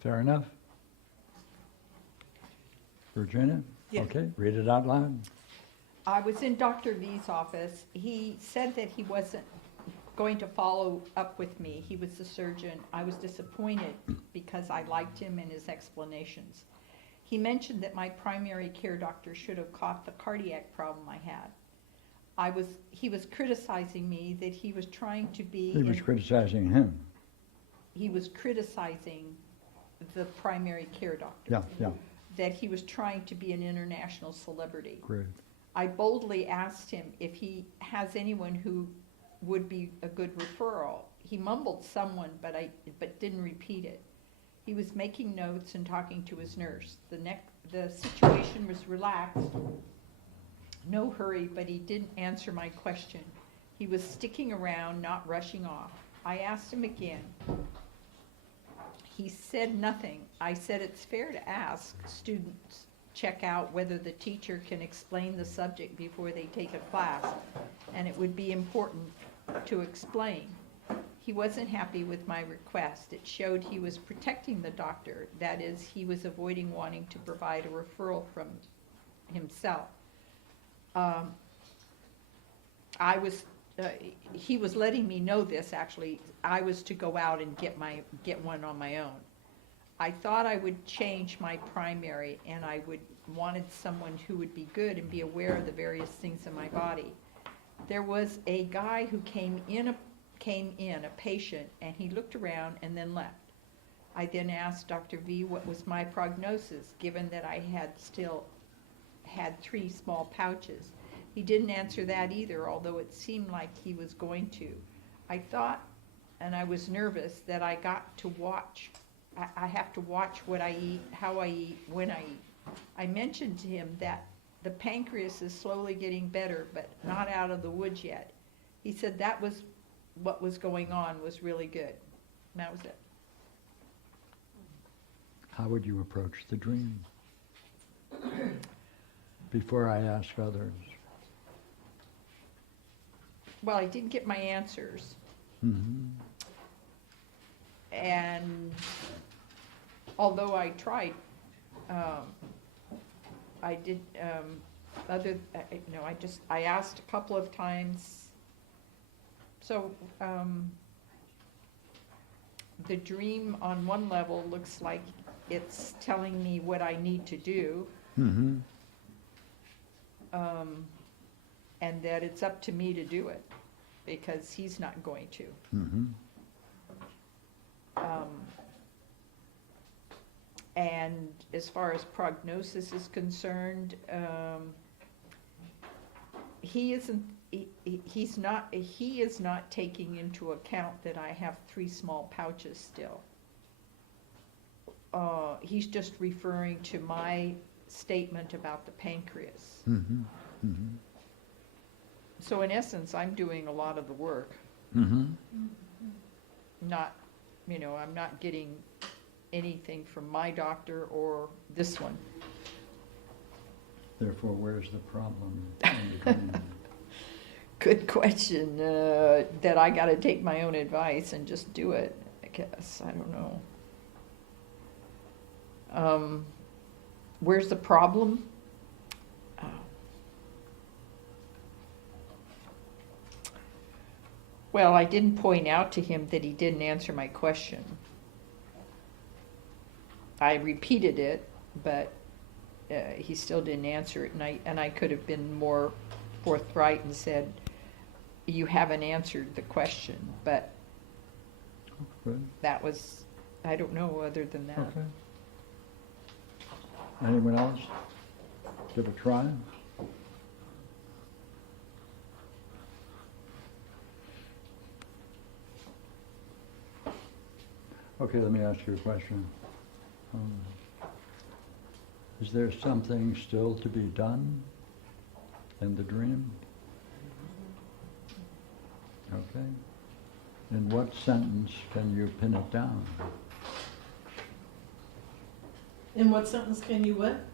Fair enough. Regina? Yes. Okay, read it out loud. I was in Dr. V's office. He said that he wasn't going to follow up with me. He was the surgeon. I was disappointed because I liked him and his explanations. He mentioned that my primary care doctor should have caught the cardiac problem I had. He was criticizing me that he was trying to be... He was criticizing him. He was criticizing the primary care doctor. Yeah, yeah, That he was trying to be an international celebrity. great. I boldly asked him if he has anyone who would be a good referral. He mumbled someone, but didn't repeat it. He was making notes and talking to his nurse. The situation was relaxed, no hurry, but he didn't answer my question. He was sticking around, not rushing off. I asked him again. He said nothing. I said it's fair to ask students check out whether the teacher can explain the subject before they take a class, and it would be important to explain. He wasn't happy with my request. It showed he was protecting the doctor. That is, he was avoiding wanting to provide a referral from himself. He was letting me know this, actually. I was to go out and get one on my own. I thought I would change my primary, and I wanted someone who would be good and be aware of the various things in my body. There was a guy who came in, a patient, and he looked around and then left. I then asked Dr. V what was my prognosis, given that I still had 3 small pouches. He didn't answer that either, although it seemed like he was going to. I thought, and I was nervous, that I got to watch. I have to watch what I eat, how I eat, when I eat. I mentioned to him that the pancreas is slowly getting better, but not out of the woods yet. He said that was what was going on, was really good. And that was it. How would you approach the dream? Before I ask others. Well, I didn't get my answers. Mm-hmm. And although I tried, I did, I asked a couple of times. So the dream on one level looks like it's telling me what I need to do. Mm-hmm. And that it's up to me to do it, because he's not going to. Mm-hmm. And as far as prognosis is concerned, he is not taking into account that I have 3 small pouches still. He's just referring to my statement about the pancreas. Mm-hmm. Mm-hmm. So in essence, I'm doing a lot of the work. Mm-hmm. I'm not getting anything from my doctor or this one. Therefore, where's the problem in the dream? Good question. That I got to take my own advice and just do it, I guess. I don't know. Where's the problem? Well, I didn't point out to him that he didn't answer my question. I repeated it, but he still didn't answer it, and I could have been more forthright and said, you haven't answered the question, but Good. that was, I don't know other than that. Okay. Anyone else? Give a try? Okay, let me ask you a question. Is there something still to be done in the dream? Okay. In what sentence can you pin it down? In what sentence can you what?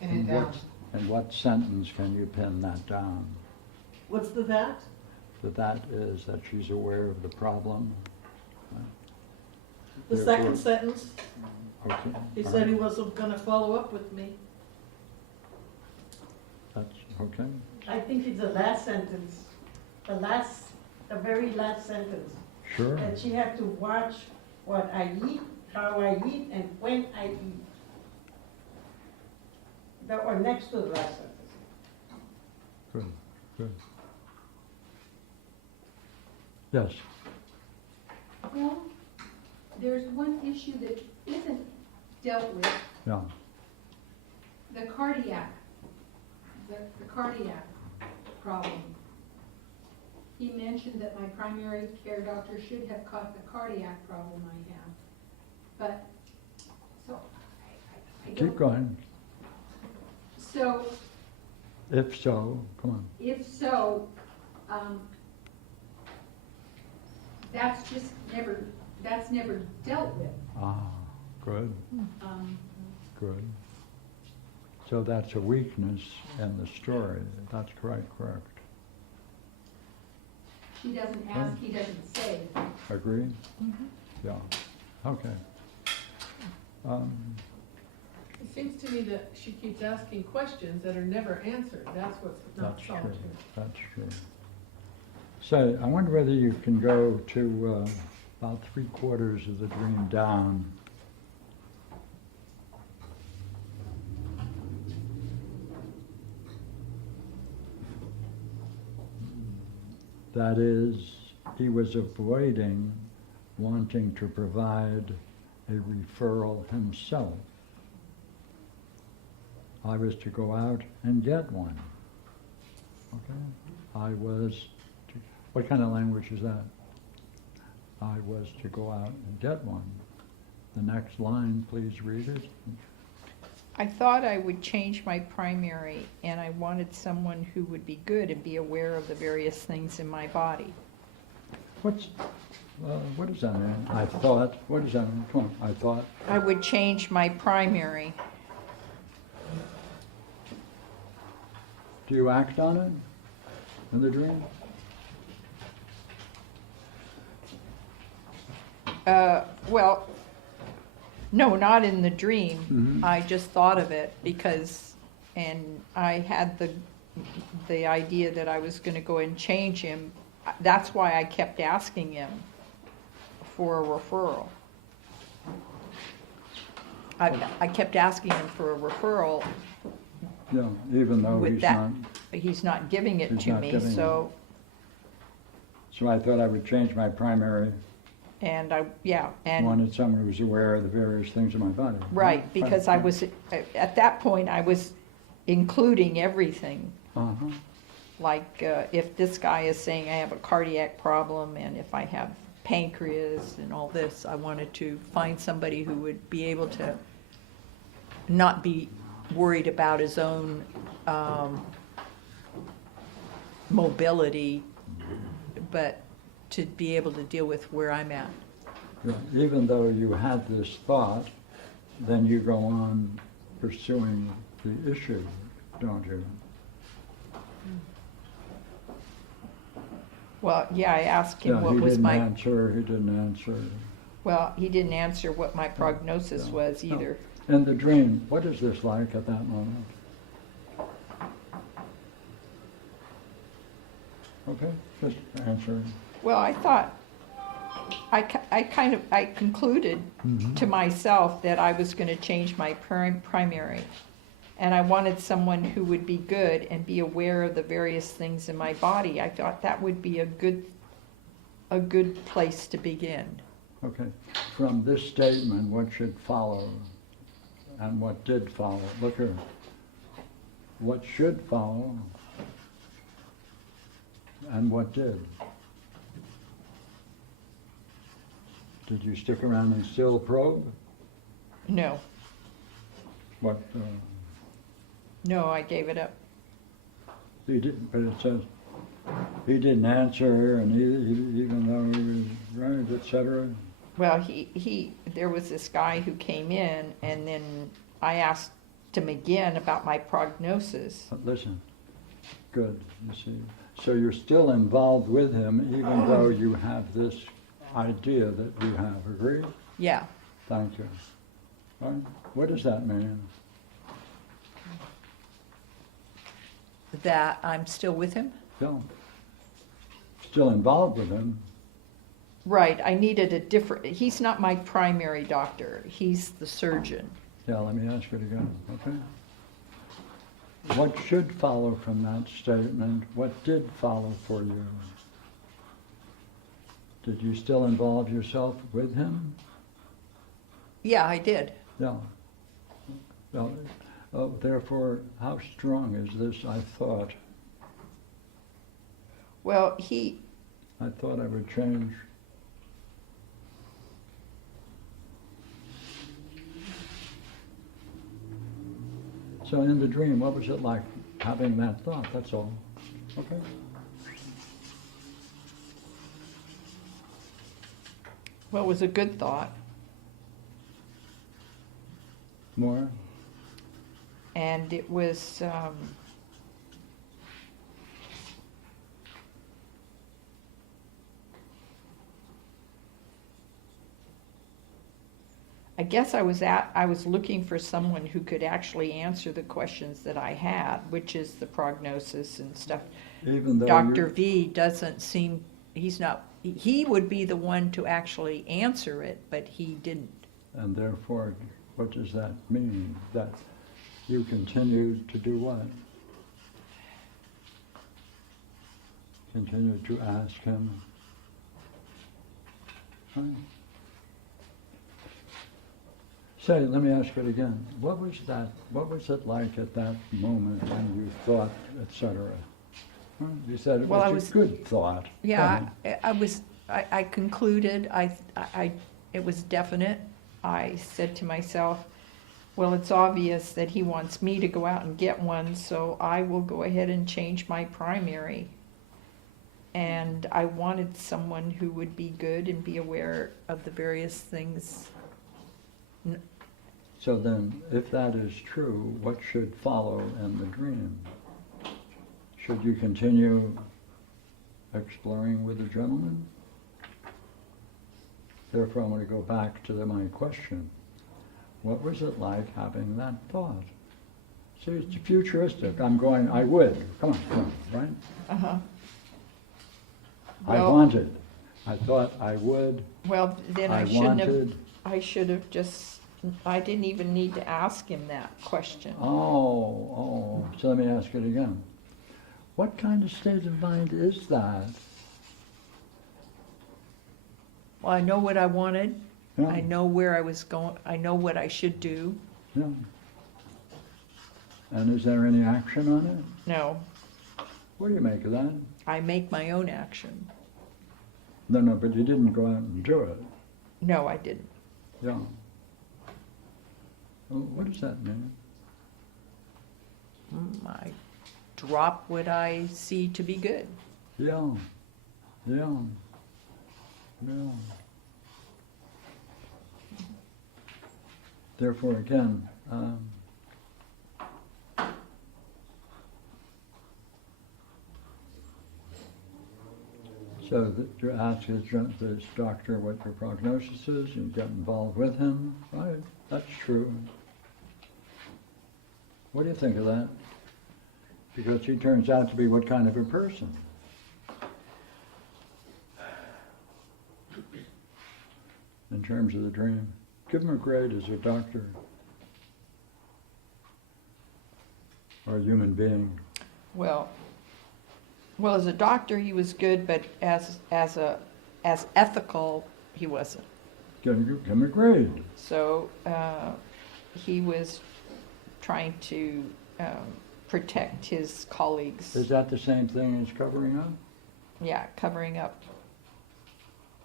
In what sentence can you pin that down? What's the that? That is that she's aware of the problem. The Therefore- second sentence, Okay, he all said right. he wasn't gonna follow up with me. That's, okay, I think it's the last sentence, the very last sentence. sure. That she had to watch what I eat, how I eat, and when I eat. Or next to the last sentence. Good, good. Yes, Well, there's one issue that isn't dealt with, yeah, the cardiac problem. He mentioned that my primary care doctor should have caught the cardiac problem I have. But, so, I don't. keep going. So, If so, come on. if so, that's never dealt with. Ah, good, Um, good. So that's a weakness in the story. That's correct. She doesn't ask, he doesn't say. Agree? Yeah, okay. It seems to me that she keeps asking questions that are never answered. That's what's not That's solved true, here. that's true. So, I wonder whether you can go to about 3/4 of the dream down. That is, he was avoiding wanting to provide a referral himself. I was to go out and get one. Okay? I was to, what kind of language is that? I was to go out and get one. The next line, please read it. I thought I would change my primary, and I wanted someone who would be good and be aware of the various things in my body. What does that mean? I thought, what does that mean? Come on, I thought. I would change my primary. Do you act on it in the dream? Well, no, not in the dream. Mhm. I just thought of it because, and I had the idea that I was gonna go and change him. That's why I kept asking him for a referral. I kept asking him for a referral Yeah, even though with he's that. not. He's not giving it He's to not me, giving it. so, So I thought I would change my primary. and and. Wanted someone who was aware of the various things in my body. Right, because I was, at that point, I was including everything. Uh-huh. Like, if this guy is saying I have a cardiac problem, and if I have pancreas and all this, I wanted to find somebody who would be able to not be worried about his own mobility, but to be able to deal with where I'm at. Yeah, even though you had this thought, then you go on pursuing the issue, don't you? Well, yeah, I asked him Yeah, what he was didn't my, answer. well, he didn't answer what my prognosis Yeah. was No. either. In the dream, what is this like at that moment? Okay, just answer. Well, I thought, I concluded to myself that I was gonna change my primary. And I wanted someone who would be good and be aware of the various things in my body. I thought that would be a good place to begin. Okay, from this statement, what should follow and what did follow? Look here. What should follow and what did? Did you stick around and still probe? No, What, no, I gave it up. he didn't, but it says, he didn't answer and even though he was right, et cetera. Well, there was this guy who came in, and then I asked him again about my prognosis. But listen, good, you see. So you're still involved with him even though you have this idea that you have, agree? Yeah, Thank you. Right? What does that mean? that I'm still with him. Yeah. Still involved with him. Right, I needed a different, he's not my primary doctor, he's the surgeon. Yeah, let me ask it again, okay? What should follow from that statement? What did follow for you? Did you still involve yourself with him? Yeah, I did. Yeah. Well, therefore, how strong is this I thought? Well, I thought I would change. So in the dream, what was it like having that thought? That's all. Okay? well, it was a good thought, More? and it was, I guess I was looking for someone who could actually answer the questions that I had, which is the prognosis and stuff. Even though Dr. V doesn't seem, he would be the one to actually answer it, but he didn't. And therefore, what does that mean? That you continue to do what? Continue to ask him. Right. Say, let me ask it again. What was it like at that moment when you thought, etc.? You said it Well, was a good thought. Yeah, I concluded, it was definite. I said to myself, well, it's obvious that he wants me to go out and get one, so I will go ahead and change my primary. And I wanted someone who would be good and be aware of the various things. So then, if that is true, what should follow in the dream? Should you continue exploring with the gentleman? Therefore, I'm going to go back to my question. What was it like having that thought? See, it's futuristic. I'm going, I would. Come on, right? Uh-huh. I Well- wanted. I thought I would. Well, then I I shouldn't have, wanted. I should have just, I didn't even need to ask him that question. Oh, so let me ask it again. What kind of state of mind is that? Well, I know what I wanted. Yeah, I know where I was going. I know what I should do. yeah. And is there any action on it? No, What do you make of that? I make my own action. No, but you didn't go out and do it. No, I didn't. Yeah. Well, what does that mean? I drop what I see to be good. Yeah. Yeah. Therefore, again, so that you ask this doctor what your prognosis is, you get involved with him, right? That's true. What do you think of that? Because he turns out to be what kind of a person? In terms of the dream. Give him a grade as a doctor. Or a human being. Well, as a doctor, he was good, but as ethical, he wasn't. Give him a grade. So he was trying to protect his colleagues. Is that the same thing as covering up? Yeah, covering up,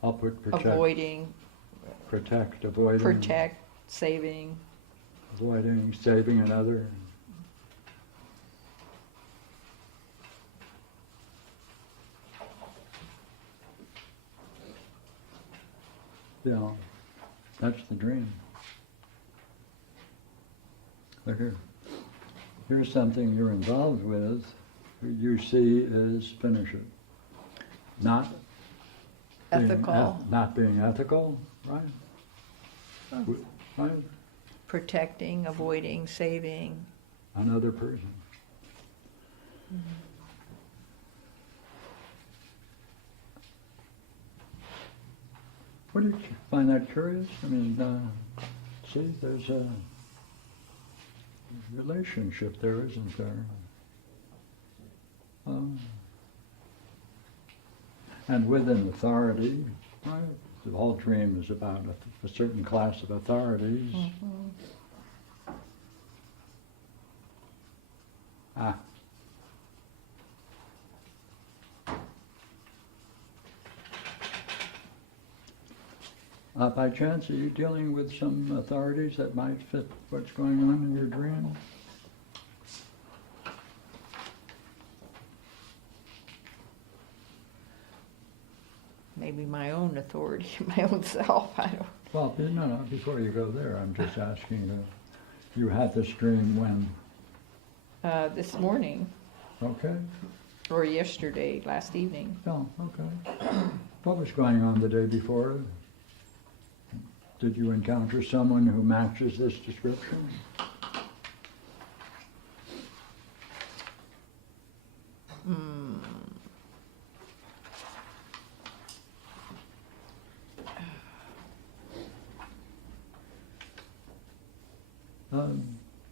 I'll put protect. avoiding, Protect, avoiding. protect, saving. Avoiding, saving another. Yeah, that's the dream. Look here. Here's something you're involved with, you see is finish it. Not being Ethical. not being ethical, right? Right? Protecting, avoiding, saving. Another person. What do you find that curious? I mean, see, there's a relationship there, isn't there? And with an authority, right? The whole dream is about a certain class of authorities. Ah. By chance, are you dealing with some authorities that might fit what's going on in your dream? Maybe my own authority, my own self, I don't. Well, no, before you go there, I'm just asking, you had this dream when? This morning, Okay, or yesterday, last evening. oh, okay. What was going on the day before? Did you encounter someone who matches this description?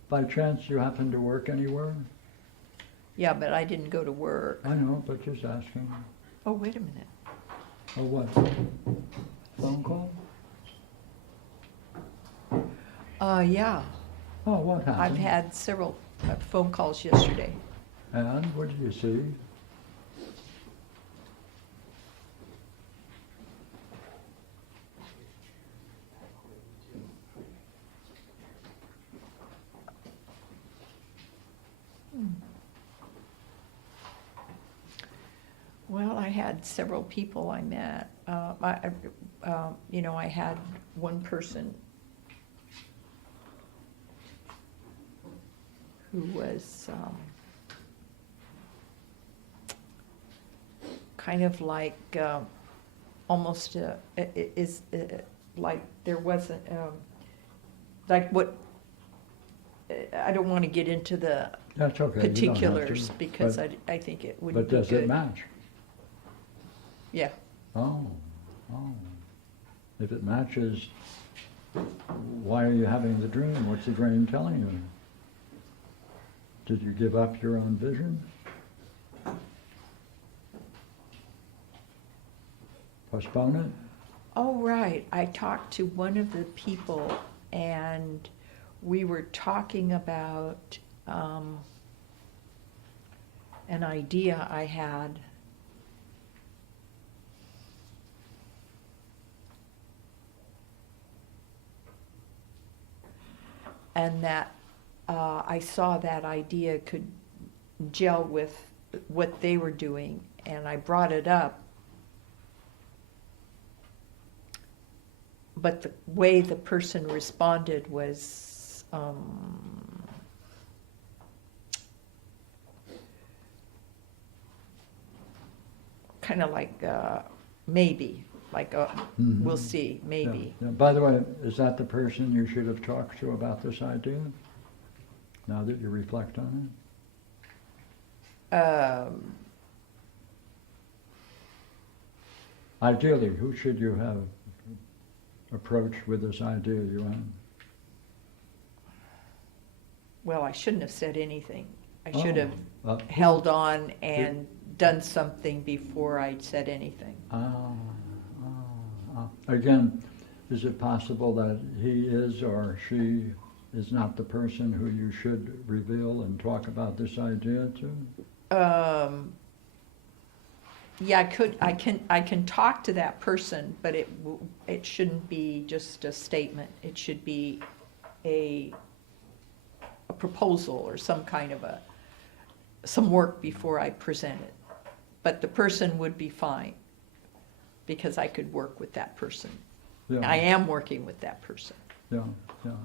By chance, you happen to work anywhere? Yeah, but I didn't go to work. I know, but just asking. Oh, wait a minute. Oh, what? Phone call? Yeah, Oh, what happened? I've had several phone calls yesterday. And what did you see? Well, I had several people I met. I had one person who was kind of like almost like there wasn't like what I don't want to get into the That's okay. you don't have to, particulars because but- I think it wouldn't But be does good. it match? Yeah. Oh. If it matches, why are you having the dream? What's the dream telling you? Did you give up your own vision? Postpone it? Oh, right. I talked to one of the people and we were talking about an idea I had. And that I saw that idea could gel with what they were doing, and I brought it up. But the way the person responded was kind of like maybe, like Mhm. we'll see, maybe. Yeah. By the way, is that the person you should have talked to about this idea? Now that you reflect on Ideally, who should you have approached with this idea, Juan? Well, I shouldn't have said anything. I Oh, should have held on and done something before I said anything. Again, is it possible that he is or she is not the person who you should reveal and talk about this idea to? Yeah, I can talk to that person, but it shouldn't be just a statement. It should be a proposal or some kind of some work before I present it. But the person would be fine because I could work with that person. Yeah. I am working with that person. Yeah.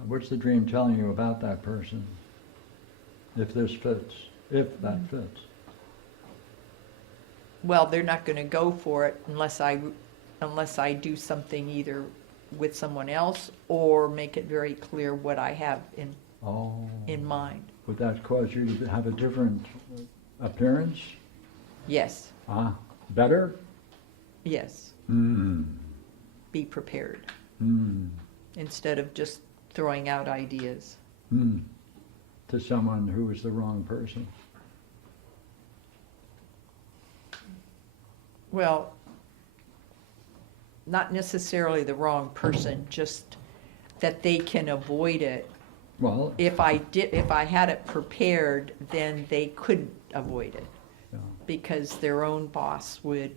What's the dream telling you about that person? If this fits, if that fits. Well, they're not going to go for it unless I do something either with someone else, or make it very clear what I have Oh. in mind. Would that cause you to have a different appearance? Yes, Better? yes, be prepared, instead of just throwing out ideas. To someone who is the wrong person. Well, not necessarily the wrong person, just that they can avoid it. Well, If I had it prepared, then they couldn't avoid it, yeah, because their own boss would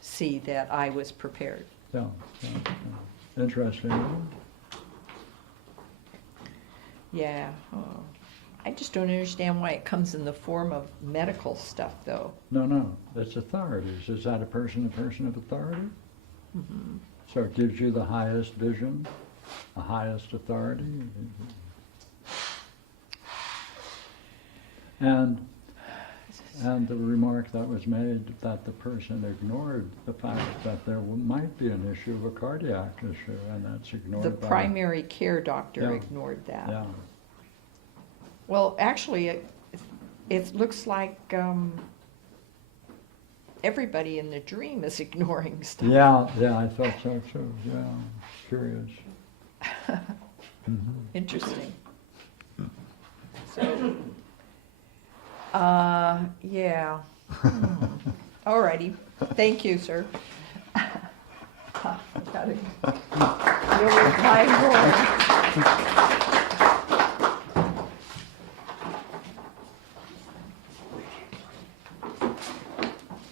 see that I was prepared. yeah. Interesting. Yeah, I just don't understand why it comes in the form of medical stuff, though. No, that's authorities. Is that a person of authority? So it gives you the highest vision, the highest authority. And the remark that was made that the person ignored the fact that there might be an issue of a cardiac issue, and that's ignored The by... primary care doctor Yeah. ignored that. Yeah, Well, actually, it looks like everybody in the dream is ignoring stuff. yeah, I thought so too, yeah, curious. Interesting. So, yeah. Alrighty, thank you, sir. Gotta deal with my board.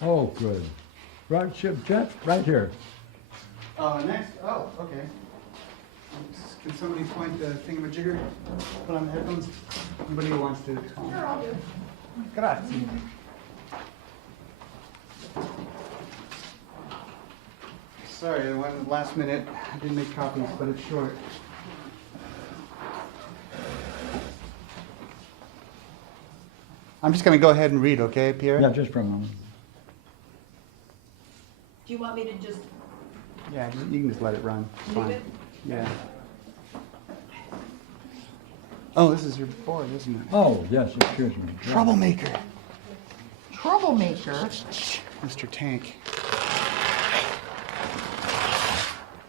Oh, good. Right, Jeff, right here. Next, okay. Can somebody point the thingamajigger? Put on the headphones? Anybody who wants to? Sure, I'll do. Grazie. Sorry, I went last minute. I didn't make copies, but it's short. I'm just going to go ahead and read, okay, Pierre? Yeah, just for a moment. Do you want me to just Yeah, you can just let it run. It's leave fine. it? Yeah. Oh, this is your board, isn't it? Oh, yes, excuse me. Yeah. Troublemaker. Troublemaker. Mr. Tank.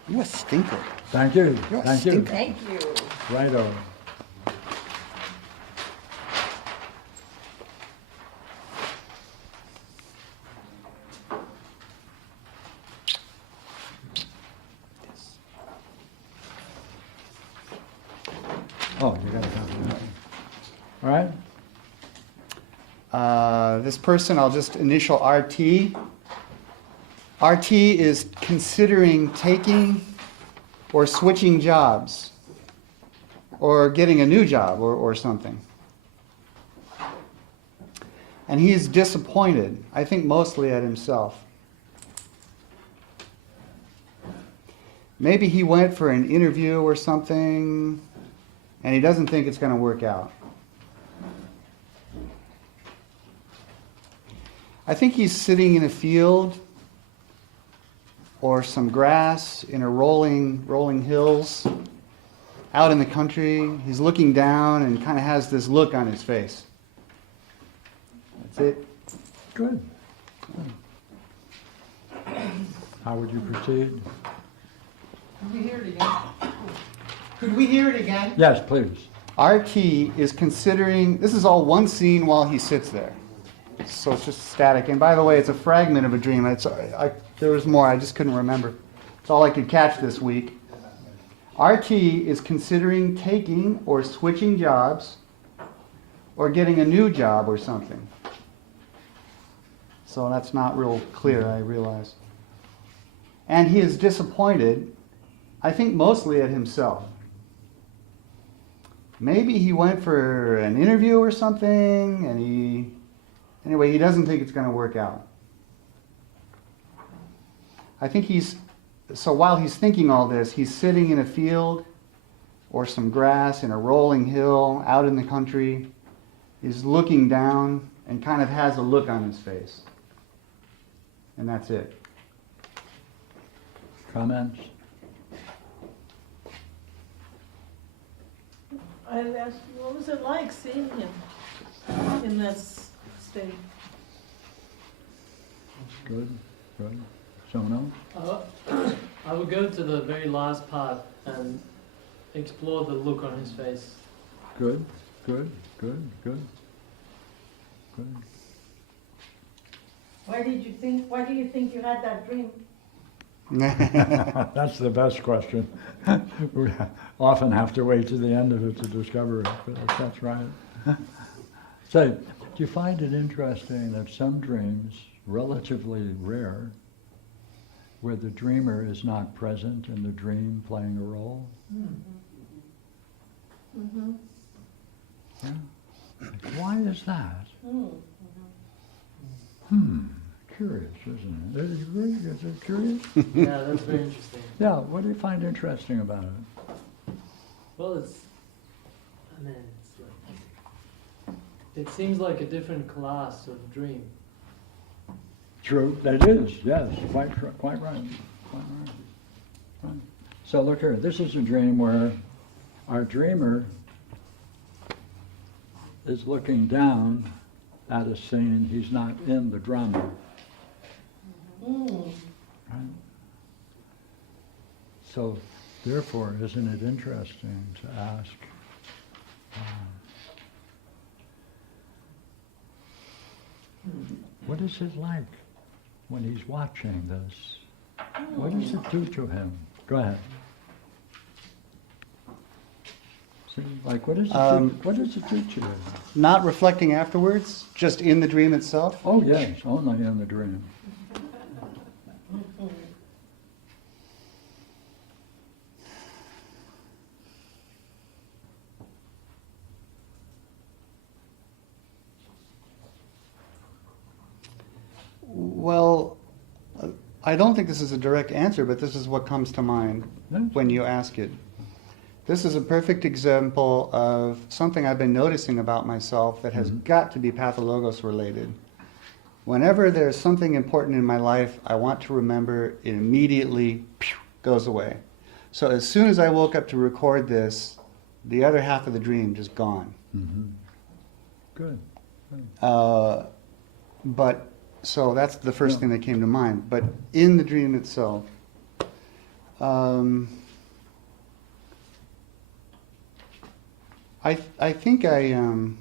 You a stinker. Thank you, You're a thank you. stinker. Thank you. Righto. Oh, you gotta have that. All right? This person, I'll just initial RT. RT is considering taking or switching jobs or getting a new job or something. And he is disappointed, I think mostly at himself. Maybe he went for an interview or something and he doesn't think it's going to work out. I think he's sitting in a field or some grass in a rolling hills out in the country. He's looking down and kind of has this look on his face. That's it. Good. How would you proceed? Can we hear it again? Could we hear it again? Yes, please. RT is considering, this is all one scene while he sits there. So it's just static. And by the way, it's a fragment of a dream. There was more, I just couldn't remember. It's all I could catch this week. RT is considering taking or switching jobs or getting a new job or something. So that's not real clear, I realize. And he is disappointed, I think mostly at himself. Maybe he went for an interview or something, and he doesn't think it's going to work out. I think so while he's thinking all this, he's sitting in a field or some grass in a rolling hill out in the country. He's looking down and kind of has a look on his face. And that's it. Comments? I asked, what was it like seeing him in this state? Good, good. Sono? I would go to the very last part and explore the look on his face. Good, good, good, good. Good. Why do you think you had that dream? That's the best question. We often have to wait to the end of it to discover it, but that's right. So, do you find it interesting that some dreams, relatively rare, where the dreamer is not present in the dream playing a role? Mm-hmm. Yeah. Like, why is that? Mm-hmm. Curious, isn't it? Is it agree? Is it curious? Yeah, that's very interesting. Yeah, what do you find interesting about it? Well, it's like, it seems like a different class of dream. True, that is, yes, quite right, quite right. Right. So look here, this is a dream where our dreamer is looking down at a scene, he's not in the drama. Mm. Right? So therefore, isn't it interesting to ask, what is it like when he's watching this? What does it do to him? Go ahead. See, like what does it do to you? Not reflecting afterwards, just in the dream itself. Oh yes, only in the dream. Well, I don't think this is a direct answer, but this is what comes to mind when you ask it. This is a perfect example of something I've been noticing about myself that has got to be pathologos related. Whenever there's something important in my life I want to remember, it immediately goes away. So as soon as I woke up to record this, the other half of the dream just gone. Mm-hmm. Good. But so that's the first thing that came to mind. But in the dream itself, I think in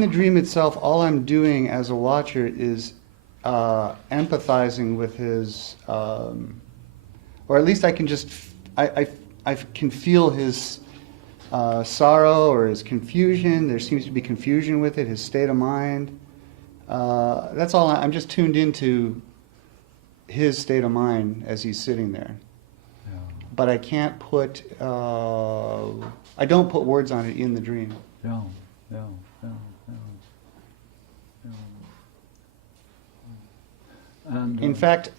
the dream itself, all I'm doing as a watcher is empathizing with his, or at least I can just, I can feel his sorrow or his confusion. There seems to be confusion with it, his state of mind. That's all. I'm just tuned into his state of mind as he's sitting there. Yeah. But I can't put, I don't put words on it in the dream. Yeah. And, In fact,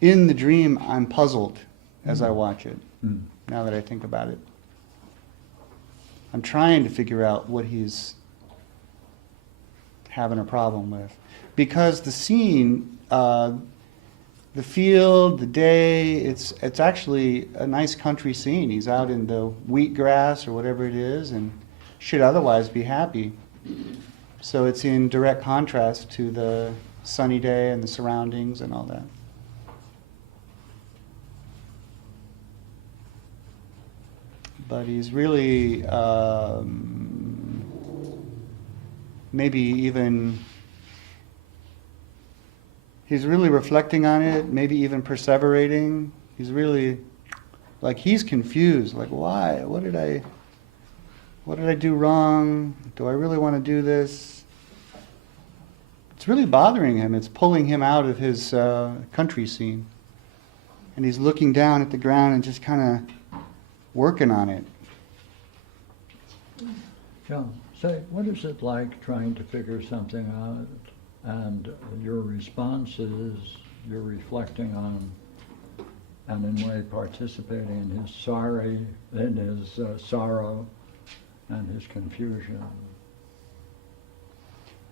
in the dream, I'm puzzled as I watch it, now that I think about it. I'm trying to figure out what he's having a problem with. Because the scene, the field, the day, it's actually a nice country scene. He's out in the wheatgrass or whatever it is and should otherwise be happy. So it's in direct contrast to the sunny day and the surroundings and all that. But he's really maybe even, he's really reflecting on it, maybe even perseverating. He's really, like, he's confused, like, why? What did I do wrong? Do I really want to do this? It's really bothering him. It's pulling him out of his country scene. And he's looking down at the ground and just kind of working on it. yeah. Say, what is it like trying to figure something out, and your response is you're reflecting on, and in a way participating in his sorrow, and his confusion?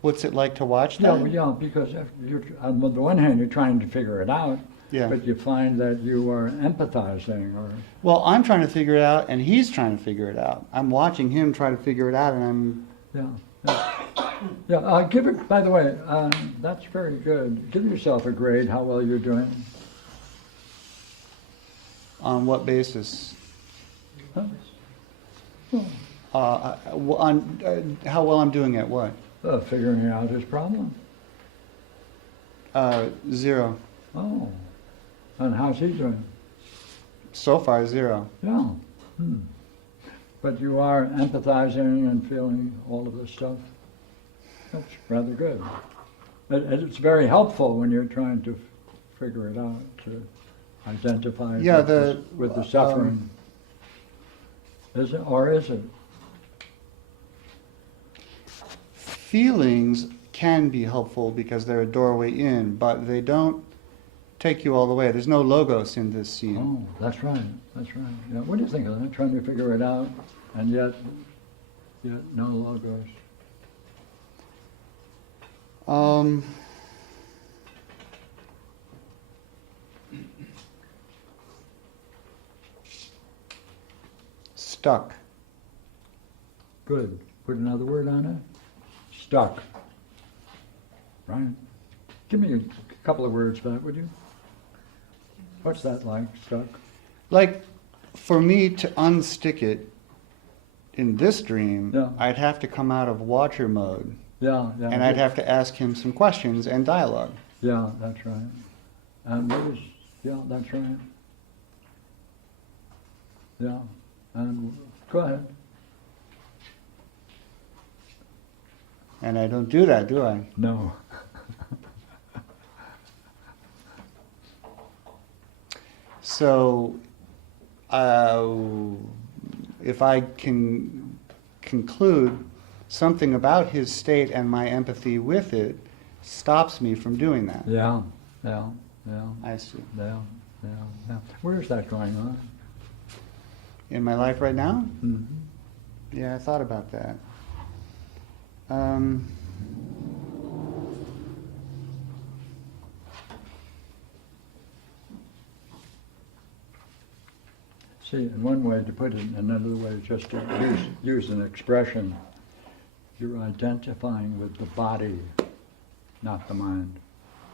What's it like to watch Yeah, that? well, yeah, because if you're, on the one hand, you're trying to figure it out, Yeah. but you find that you are empathizing or, Well, I'm trying to figure it out, and he's trying to figure it out. I'm watching him try to figure it out, and I'm yeah. Yeah, give it, by the way, that's very good. Give yourself a grade, how well you're doing. on what basis? Huh? How well I'm doing at what? Figuring out his problem. 0. Oh, and how's he doing? So far, 0. Yeah. Hmm. But you are empathizing and feeling all of this stuff. That's rather good. It's very helpful when you're trying to figure it out, to identify Yeah, with the suffering. Is it, or is it? Feelings can be helpful because they're a doorway in, but they don't take you all the way. There's no logos in this scene. Oh, that's right, that's right. Yeah, what do you think of that? Trying to figure it out, and yet no logos. Stuck. Good. Put another word on it. Stuck. Right? Give me a couple of words for that, would you? What's that like, stuck? Like, for me to unstick it in this dream, Yeah. I'd have to come out of watcher mode, Yeah, yeah. and I'd have to ask him some questions and dialogue. Yeah, that's right. And what is, yeah, that's right. Yeah, and go ahead. And I don't do that, do I? No. So, if I can conclude something about his state and my empathy with it stops me from doing that. Yeah, yeah, yeah, I see. yeah, yeah, yeah. Where is that going on? In my life right now? Mm-hmm. Yeah, I thought about that. See, and one way to put it, another way is just to use an expression. You're identifying with the body, not the mind.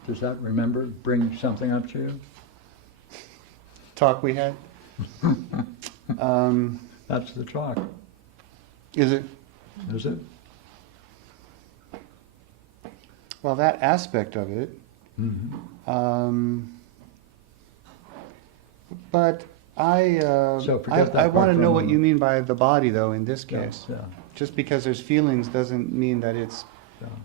Does that bring something up to you? Talk we had? That's the talk, Is it? is it? Well, that aspect of it. Mm-hmm. But I So forget that I want part to for know a what you moment. mean by the body, though, in this Yeah, case. yeah, Just because there's feelings doesn't mean that it's,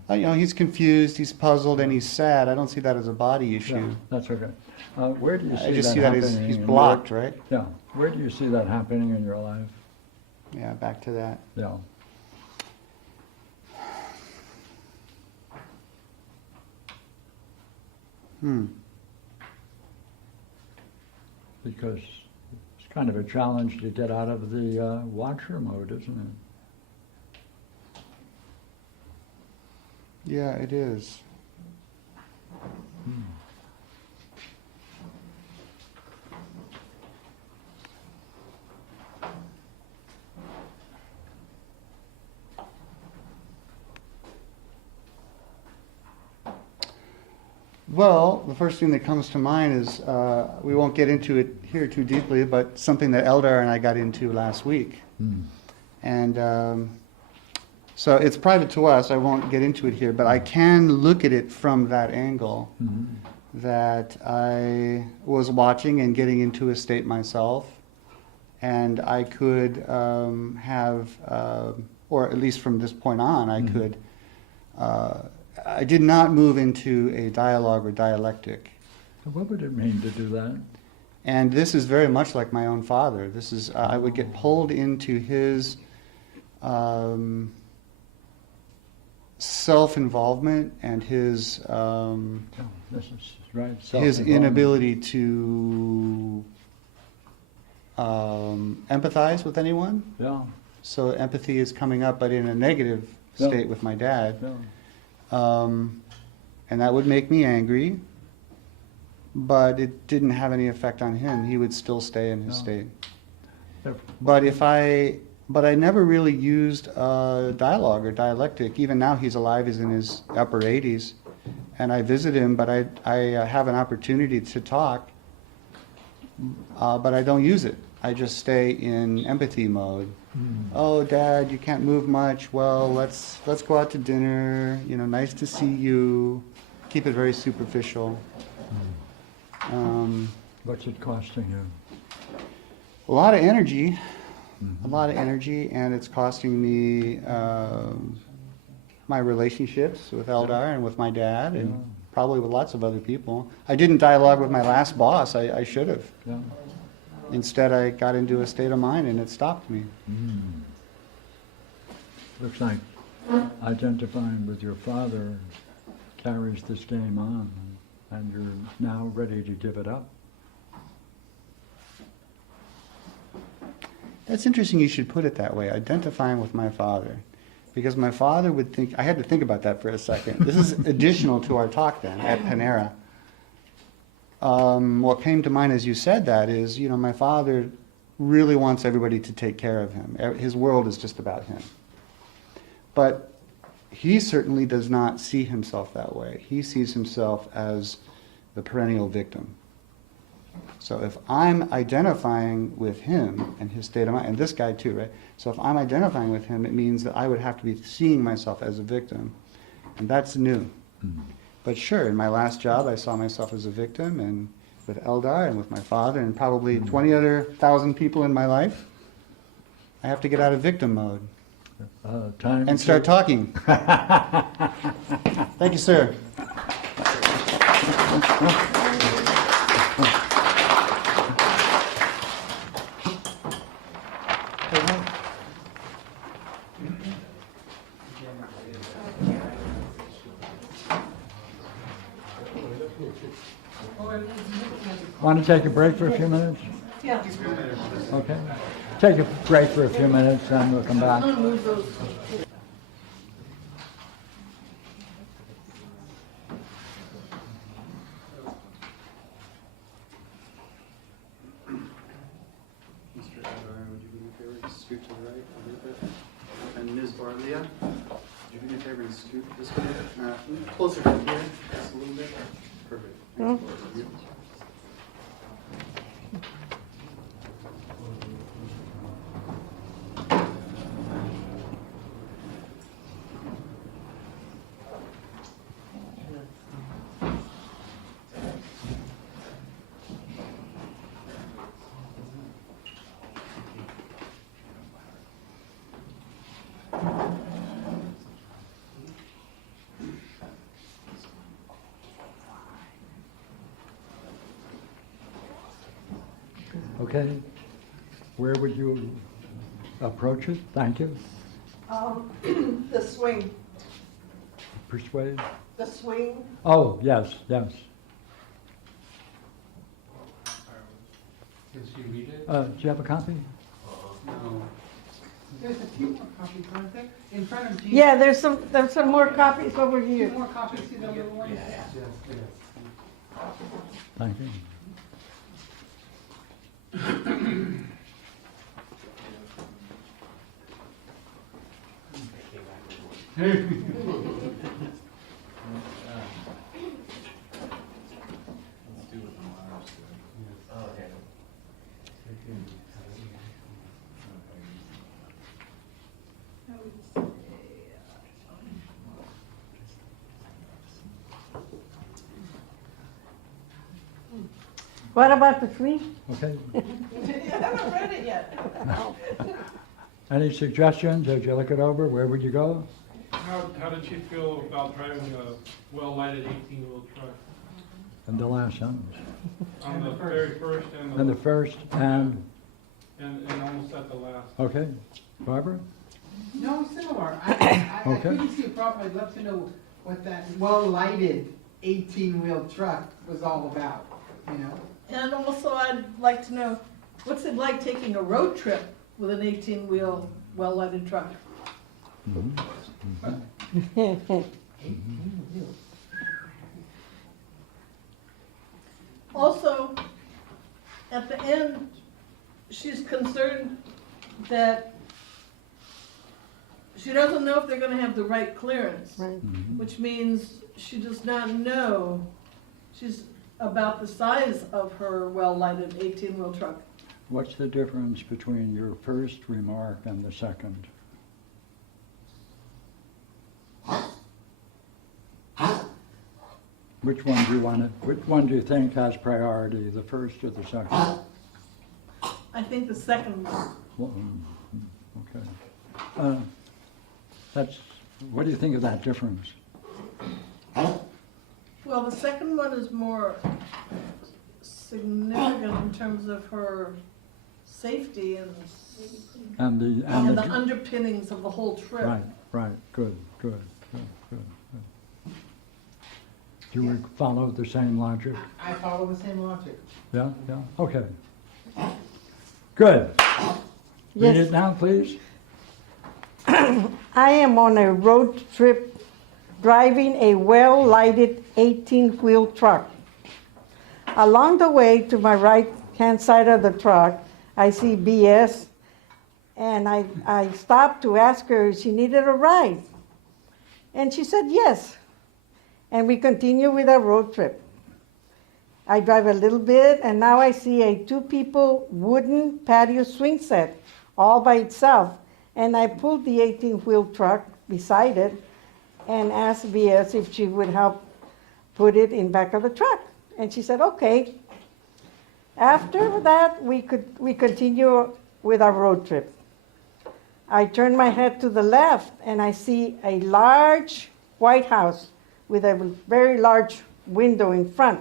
yeah. you know, he's confused, he's puzzled, and he's sad. I don't see that as a body issue. Yeah, that's okay. Where do you see I just that see that happening? as he's in your- blocked, right? Yeah, where do you see that happening in your life? Yeah, back to that. Yeah. Because it's kind of a challenge to get out of the watcher mode, isn't it? Yeah, it is. Well, the first thing that comes to mind is, we won't get into it here too deeply, but something that Eldar and I got into last week. And so it's private to us, I won't get into it here, but I can look at it from that angle, that I was watching and getting into a state myself, and I could have, or at least from this point on, I could, I did not move into a dialogue or dialectic. What would it mean to do that? And this is very much like my own father. This is, I would get pulled into his self-involvement and his This is right. his self-involvement. inability to empathize with anyone. Yeah, So empathy is coming up, but in a negative Yeah. state with my dad. yeah. And that would make me angry, but it didn't have any effect on him. He would still stay in his No. state. If- But I never really used dialogue or dialectic. Even now, he's alive, he's in his upper 80s, and I visit him, but I have an opportunity to talk, but I don't use it. I just stay in empathy mode. Oh, Dad, you can't move much. Well, let's go out to dinner. You know, nice to see you. Keep it very superficial. What's it costing you? A lot of energy, and it's costing me my relationships with Eldar and with my dad, and Yeah. probably with lots of other people. I didn't dialogue with my last boss. I should have. Yeah. Instead, I got into a state of mind, and it stopped me. Looks like identifying with your father carries this game on, and you're now ready to give it up. That's interesting you should put it that way, identifying with my father. Because my father would think, I had to think about that for a second. This is additional to our talk then, at Panera. What came to mind as you said that is, you know, my father really wants everybody to take care of him. His world is just about him. But he certainly does not see himself that way. He sees himself as the perennial victim. So if I'm identifying with him and his state of mind, and this guy too, right? So if I'm identifying with him, it means that I would have to be seeing myself as a victim. And that's new. But sure, in my last job, I saw myself as a victim, and with Eldar and with my father and probably 20 other thousand people in my life, I have to get out of victim mode Time and start talking. Thank you, sir. Want to take a break for a few minutes? Yeah. Okay. Take a break for a few minutes, and we'll come back. Mr. Eldar, would you do me a favor and scoot to the right a little bit? And Ms. Oralia, would you do me a favor and scoot this way? Closer to here, just a little bit. Perfect. Thanks, Oralia. Okay. Where would you approach it? Thank you. The swing, Persuade. the swing. Oh, yes, yes. Can she read it? Do you have a copy? No. There's a few more copies, aren't there? In front of Jean. Yeah, there's some more copies over Two here. more copies, see the little ones? Thank you. What about the swing? Okay. I haven't read it yet. Any suggestions as you look it over? Where would you go? How did she feel about driving a well-lighted 18-wheel truck And the last sentence. on the very first And the first and, almost at the last? okay. Barbara? No, similar. I Okay. couldn't see a problem. I'd love to know what that well-lighted 18-wheel truck was all about, you know? And also, I'd like to know, what's it like taking a road trip with an 18-wheel, well-lighted truck? Also, at the end, she's concerned that she doesn't know if they're gonna have the right clearance. Mhm. Which means she does not know she's about the size of her well-lighted 18-wheel truck. What's the difference between your first remark and the second? Which one do you want to, which one do you think has priority, the first or the second? I think the second one. Well, okay. That's, what do you think of that difference? Well, the second one is more significant in terms of her safety and And the, and the underpinnings of the whole trip. right, good. Do we follow the same logic? I follow the same logic. Yeah, okay. Good. Read Yes. it now, please. I am on a road trip driving a well-lighted 18-wheel truck. Along the way to my right-hand side of the truck, I see BS, and I stopped to ask her if she needed a ride. And she said yes. And we continue with our road trip. I drive a little bit, and now I see a two-people wooden patio swing set all by itself. And I pulled the 18-wheel truck beside it and asked VS if she would help put it in back of the truck. And she said, okay. After that, we continue with our road trip. I turn my head to the left, and I see a large white house with a very large window in front.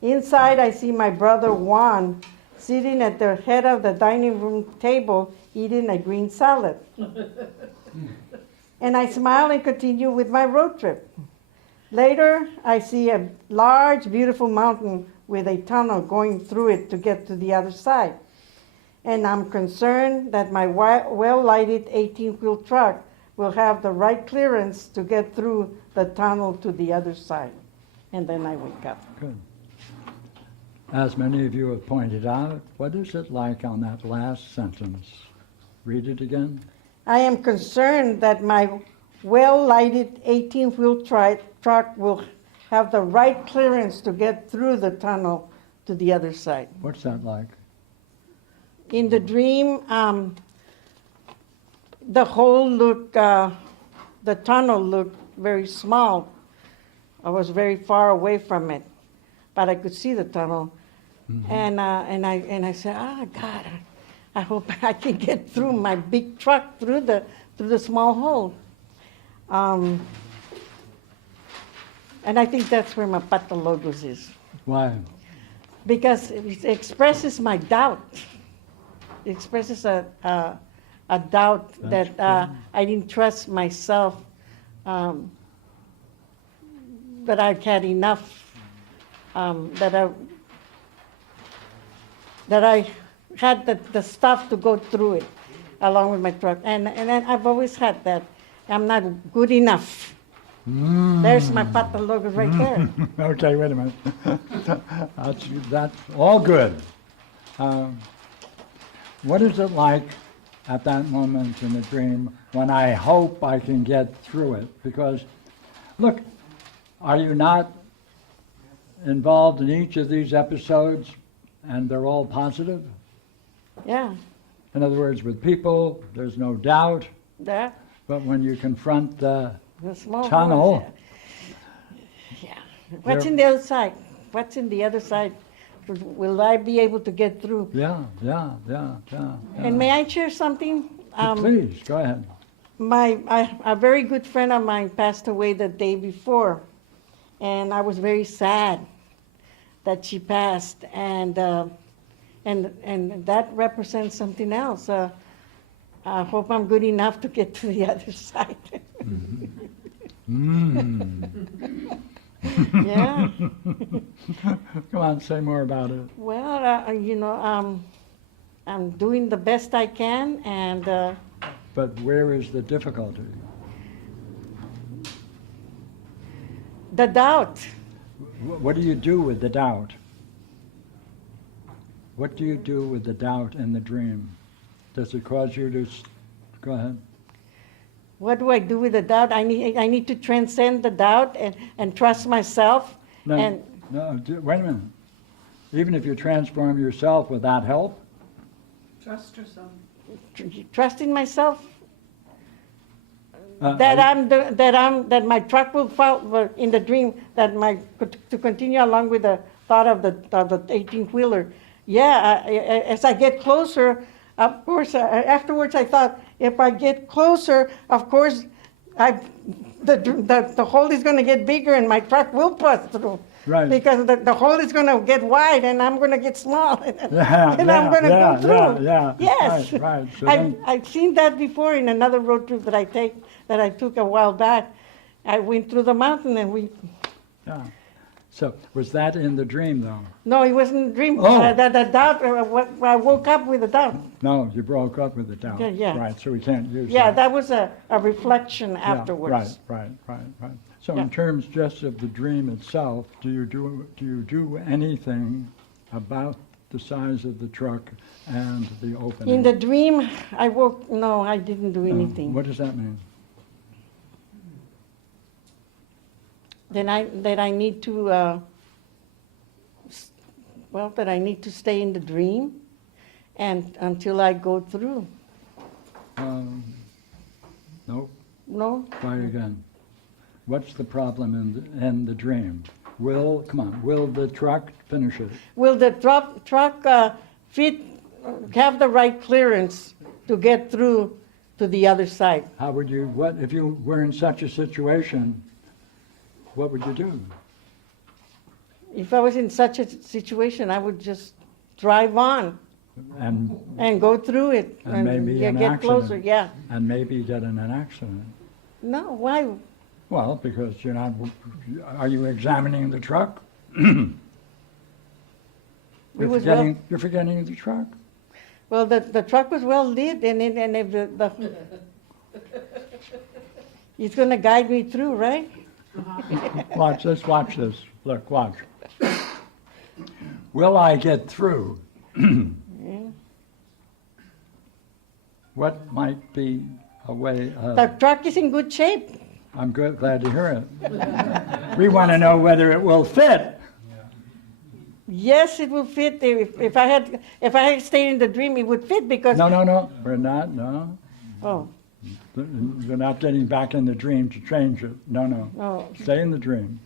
Inside, I see my brother Juan sitting at the head of the dining room table eating a green salad. And I smile and continue with my road trip. Later, I see a large, beautiful mountain with a tunnel going through it to get to the other side. And I'm concerned that my well-lighted 18-wheel truck will have the right clearance to get through the tunnel to the other side. And then I wake up. Good. As many of you have pointed out, what is it like on that last sentence? Read it again. I am concerned that my well-lighted 18-wheel truck will have the right clearance to get through the tunnel to the other side. What's that like? In the dream, the hole looked, the tunnel looked very small. I was very far away from it, but I could see the tunnel. Mm-hmm. And I said, God, I hope I can get through my big truck through the small hole. And I think that's where my pathologos is. Why? Because it expresses my doubt. It expresses a doubt That's that I didn't trust myself, that I had enough, that I had the stuff to go through it along with my truck. And I've always had that. I'm not good enough. There's my pathologos right there. Okay, wait a minute. That's all good. What is it like at that moment in the dream when I hope I can get through it? Because, look, are you not involved in each of these episodes and they're all positive? Yeah, In other words, with people, there's no doubt, there, but when you confront the the small tunnel, holes, yeah. What's in the other side? What's in the other side? Will I be able to get through? yeah. And may I share something? Please, go ahead. A very good friend of mine passed away the day before, and I was very sad that she passed, and that represents something else. I hope I'm good enough to get to the other side. Yeah. Come on, say more about it. Well, I'm doing the best I can, and But where is the difficulty? The doubt. What do you do with the doubt? What do you do with the doubt in the dream? Does it cause you to, go ahead. What do I do with the doubt? I need to transcend the doubt and trust myself. No, And wait a minute. Even if you transform yourself, would that help? Trust yourself. trust in myself. Uh, That my truck will fall in the dream, to continue along with the thought of the 18-wheeler. Yeah, as I get closer, of course, afterwards I thought, if I get closer, of course, the hole is gonna get bigger and my truck will pass through. Right. Because the hole is gonna get wide and I'm gonna get small and Yeah, I'm gonna go through. Yeah. Yes. Right. So then, I've seen that before in another road trip that I took a while back. I went through the mountain and yeah. So was that in the dream though? no, it wasn't a dream. Oh. The doubt, I woke up with a doubt. No, you broke up with the doubt. Yeah. Right. So we can't use Yeah, that. that was a reflection Yeah, afterwards. Right. So Yeah. in terms just of the dream itself, do you do anything about the size of the truck and the opening? In the dream, no, I didn't do anything. What does that mean? That I need to, that I need to stay in the dream and until I go through. No. No? Try again. What's the problem in the dream? Will the truck finish it? Will the truck have the right clearance to get through to the other side? How would you, if you were in such a situation, what would you do? If I was in such a situation, I would just drive on and go through it. And maybe an get accident. closer, yeah. And maybe get in an accident? No, why? Well, because are you examining the truck? We was well- You're forgetting the truck? Well, the truck was well lit and if it's gonna guide me through, right? Watch this. Look, watch. Will I get through? What might be a way of... The truck is in good shape. I'm glad to hear it. We want to know whether it will fit. Yes, it will fit. If I had stayed in the dream, it would fit because. No, we're not, no. Oh, You're not getting back in the dream to change it. No. oh. Stay in the dream.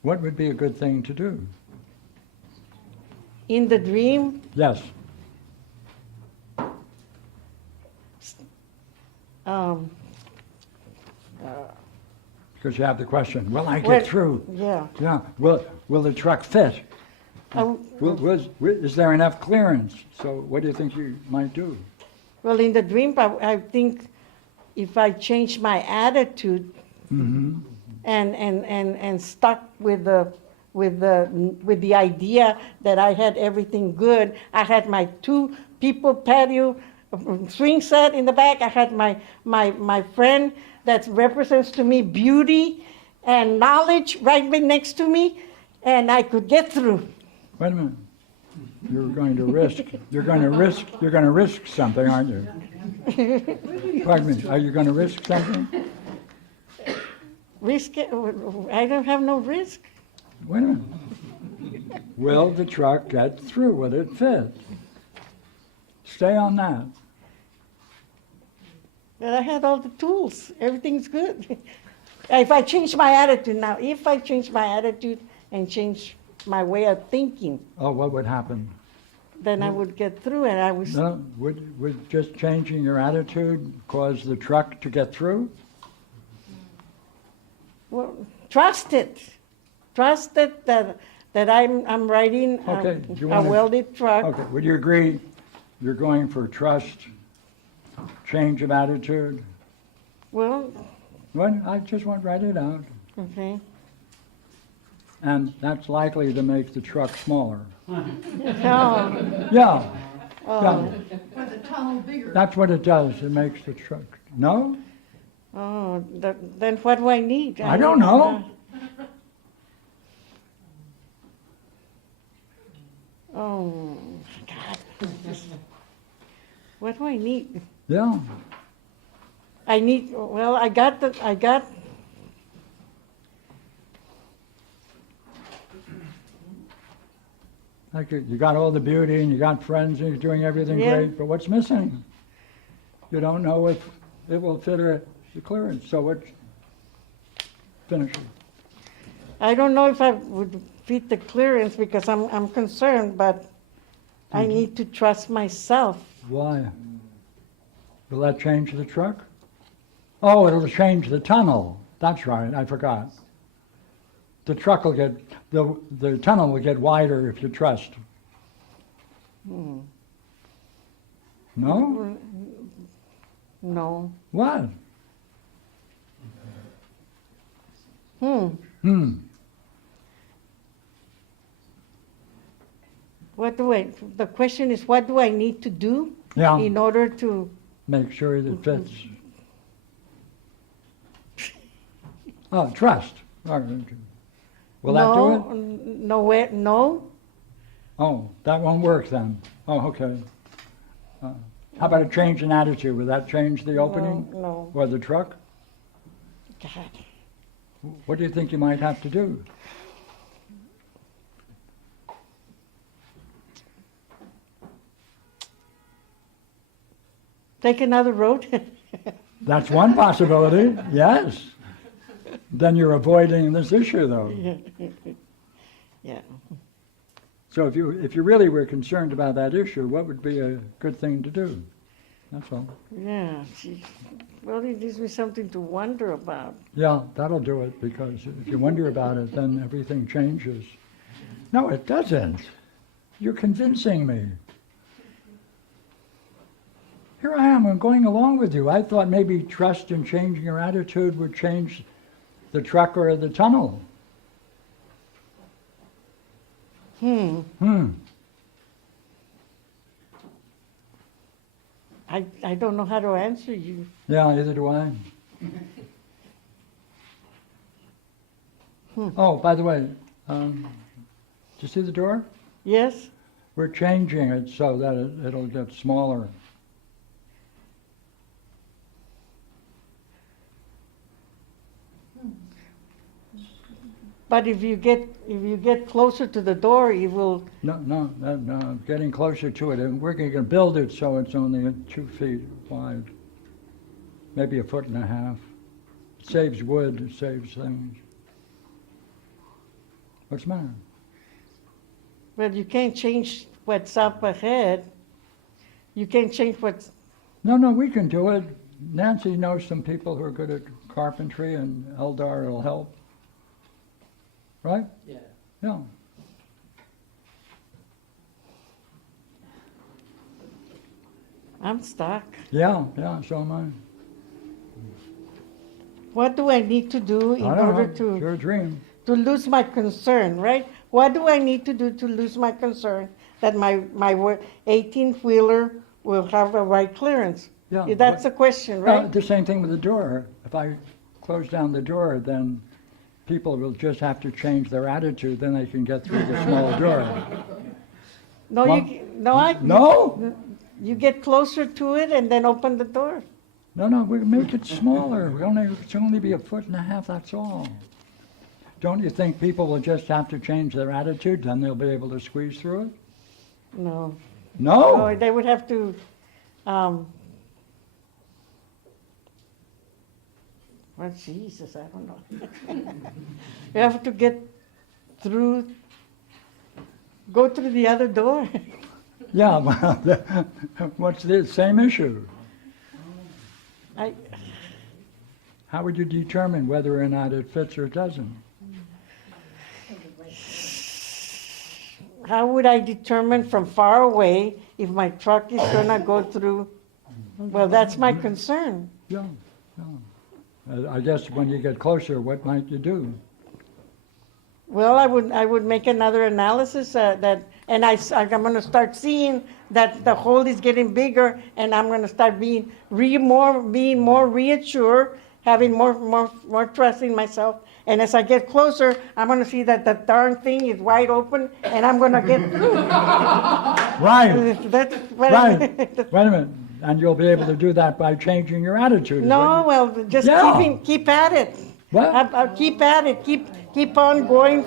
What would be a good thing to do? In the dream, Yes. Because you have the question, will I get through? Yeah. Yeah. Will the truck fit? I- Is there enough clearance? So what do you think you might do? Well, in the dream, I think if I change my attitude and stuck with the idea that I had everything good, I had my 2-people patio swing set in the back. I had my friend that represents to me beauty and knowledge right next to me, and I could get through. Wait a minute. You're going to risk something, aren't you? Pardon me. Are you going to risk something? Risk it? I don't have no risk. Wait a minute. Will the truck get through? Will it fit? Stay on that. But I had all the tools. Everything's good. If I change my attitude and change my way of thinking, Oh, what would happen? then I would get through and I was. No, would just changing your attitude cause the truck to get through? Well, trust it that I'm riding Okay, do you a wanna- welded truck. Okay, would you agree you're going for trust, change of attitude? Well, What? I just want to write it out. okay. And that's likely to make the truck smaller. Oh, Yeah, oh. Or the tunnel bigger. that's what it does. It makes the truck, no? Oh, then what do I need? I don't know. Oh, God. What do I need? Yeah, I need, well, I got, like you got all the beauty and you got friends and you're doing everything Yeah. great, but what's missing? You don't know if it will fit the clearance, so what? Finish it. I don't know if I would fit the clearance because I'm concerned, but I need to trust myself. Why? Will that change the truck? Oh, it'll change the tunnel. That's right, I forgot. The truck will get, the tunnel will get wider if you trust. Hmm. No? No. What? Hmm. The question is, what do I need to do Yeah, in order to, make sure that it fits. Oh, trust. All right. Will that do it? No? Oh, that won't work then. Oh, okay. How about a change in attitude? Will that change the opening No. or the truck? God. What do you think you might have to do? Take another road? That's one possibility, yes. Then you're avoiding this issue, though. Yeah. So if you really were concerned about that issue, what would be a good thing to do? That's all. Yeah. Well, it gives me something to wonder about. Yeah, that'll do it, because if you wonder about it, then everything changes. No, it doesn't. You're convincing me. Here I am, I'm going along with you. I thought maybe trust and changing your attitude would change the truck or the tunnel. I don't know how to answer you. Yeah, neither do I. Oh, by the way, did you see the door? Yes? We're changing it so that it'll get smaller. But if you get closer to the door, you will. No, getting closer to it, and we're going to build it so it's only 2 feet wide, maybe 1.5 feet. It saves wood, it saves things. What's the matter? Well, you can't change what's up ahead. You can't change what's. No, we can do it. Nancy knows some people who are good at carpentry, and Eldar will help. Right? Yeah. Yeah. I'm stuck. Yeah, so am I. What do I need to do in I don't order know. It's your dream. to lose my concern, right? What do I need to do to lose my concern that my 18-wheeler will have a right clearance? Yeah. That's the question, right? The same thing with the door. If I close down the door, then people will just have to change their attitude, then they can get through the small door. No, Well, No? You get closer to it and then open the door. No, we make it smaller. It's only be 1.5 feet, that's all. Don't you think people will just have to change their attitude, then they'll be able to squeeze through it? No. No? No, they would have to, well, Jesus, I don't know. You have to go through the other door. Yeah, well, what's the same issue? How would you determine whether or not it fits or doesn't? How would I determine from far away if my truck is gonna go through? Well, that's my concern. Yeah. I guess when you get closer, what might you do? Well, I would make another analysis I'm gonna start seeing that the hole is getting bigger, and I'm gonna start being more reassured having more trust in myself. And as I get closer, I'm gonna see that the darn thing is wide open, and I'm gonna get through. Right, That's what right. Wait a minute, and you'll be able to do that by changing your attitude. is what No, you- well, just Yeah. keep at it. What? I'll keep at it, keep on going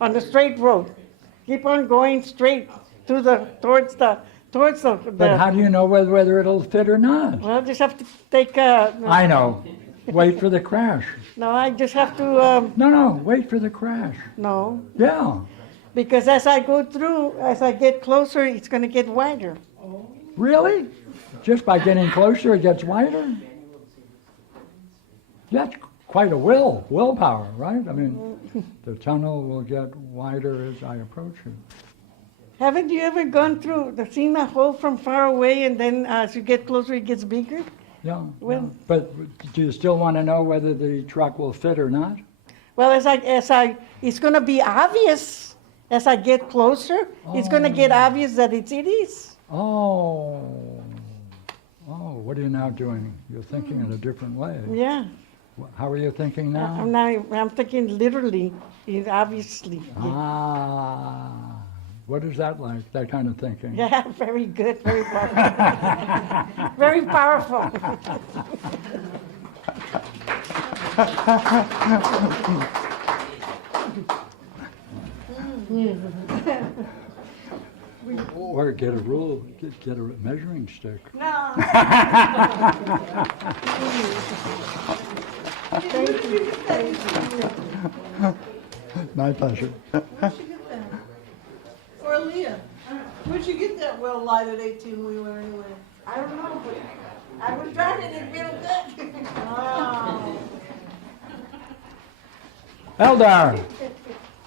on the straight road. Keep on going straight towards But how do you know whether it'll fit or not? well, just have to take I know. Wait for the crash. no, I just have to, No, wait for the crash. no, Yeah. because as I go through, as I get closer, it's gonna get wider. Really? Just by getting closer, it gets wider? That's quite a willpower, right? I mean, the tunnel will get wider as I approach it. Haven't you ever gone through, seen a hole from far away and then as you get closer, it gets bigger? Yeah, Well- yeah. But do you still want to know whether the truck will fit or not? Well, it's gonna be obvious as I get closer. It's gonna get obvious that it is. Oh, what are you now doing? You're thinking in a different way. Yeah. How are you thinking now? I'm thinking literally, obviously. Ah, what is that like, that kind of thinking? Yeah, very good, very powerful. Very powerful. Or get a rule, get a measuring stick. No. My pleasure. Oralia, where'd you get that well-lighted 18-wheeler anyway? I don't know, but I was driving it real good. Wow. Eldar.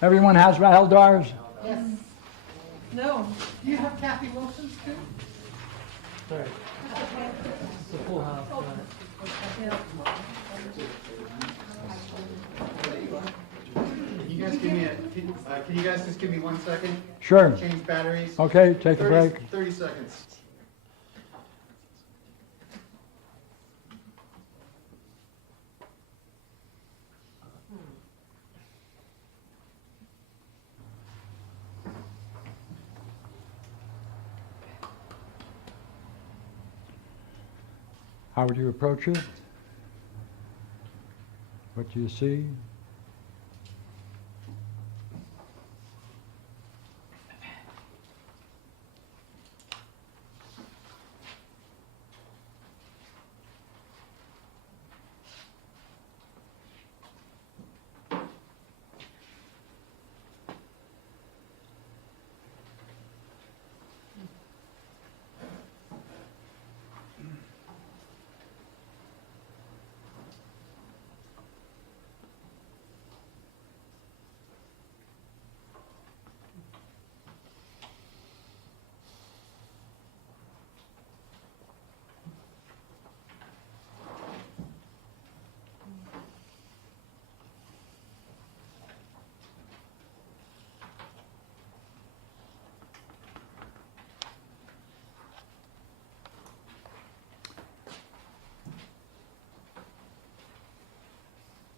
Everyone has Eldars? Yes. No. Do you have Cathy Wilson's too? Sorry. It's a full house. Can you guys give me can you guys just give me 1 second? Sure. Change batteries. Okay, take a 30 break. 30 seconds. How would you approach it? What do you see?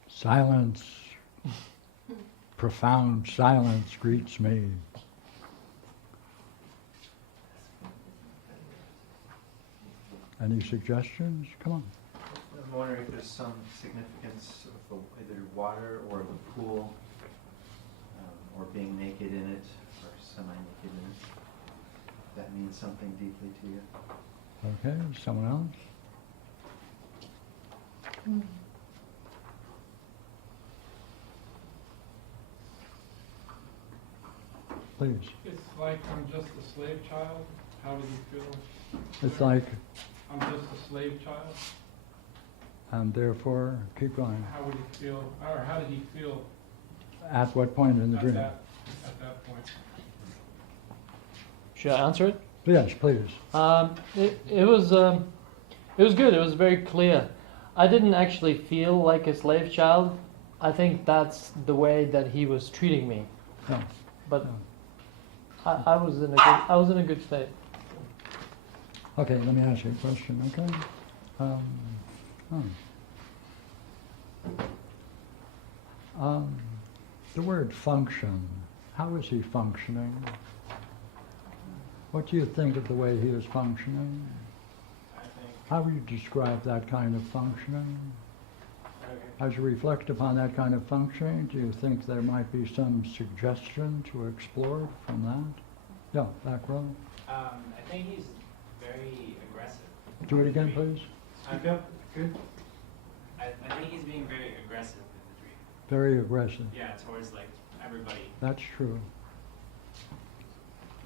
Silence, profound silence greets me. Any suggestions? Come on. I'm wondering if there's some significance of either water or the pool, or being naked in it, or semi-naked in it. That means something deeply to you. Okay, someone else? Please. It's like I'm just a slave child. How would you feel? It's like, I'm just a slave child. and therefore, keep going. How would you feel, or how did he feel At what point in the at dream? that point? Should I answer it? Yes, please. It was good. It was very clear. I didn't actually feel like a slave child. I think that's the way that he was treating me. No. But No. I was in a good state. Okay, let me ask you a question, okay? The word function, how is he functioning? What do you think of the way he is functioning? How would you describe that kind of functioning? As you reflect upon that kind of functioning, do you think there might be some suggestion to explore from that? Yeah, back row. I think he's very aggressive. Do it again, please. Speak up, good. I think he's being very aggressive in the dream. Very aggressive. Yeah, towards like everybody. That's true.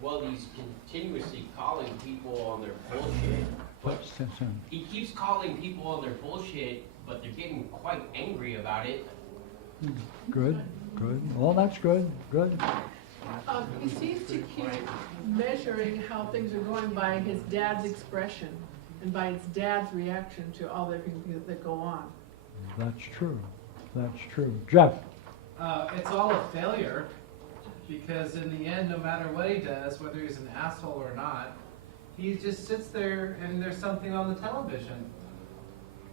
Well, he's continuously calling people on their bullshit. But he keeps calling people on their bullshit, but they're getting quite angry about it. Good, good. Well, that's good, good. He seems to keep measuring how things are going by his dad's expression and by his dad's reaction to all the things that go on. That's true. That's true. Jeff? It's all a failure, because in the end, no matter what he does, whether he's an asshole or not, he just sits there and there's something on the television.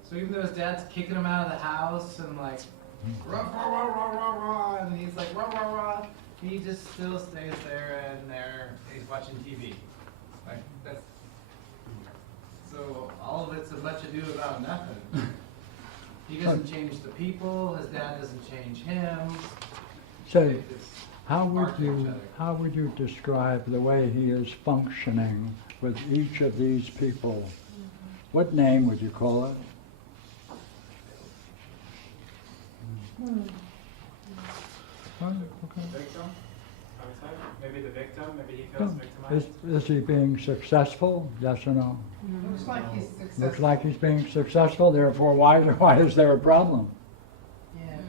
So even though his dad's kicking him out of the house and like, rah, rah, rah, rah, rah, rah, and he's like, rah, rah, rah, he just still stays there and he's watching TV. Like, that's, so all of it's a much ado about nothing. He doesn't change the people, his dad doesn't change him. So, They just how bark at each other. would you describe the way he is functioning with each of these people? What name would you call it? Okay. Victim? I would say. Maybe the victim, maybe he feels Is, victimized. is he being successful? Yes or no? Looks like he's successful. Looks like he's being successful, therefore why is there a problem? Yes.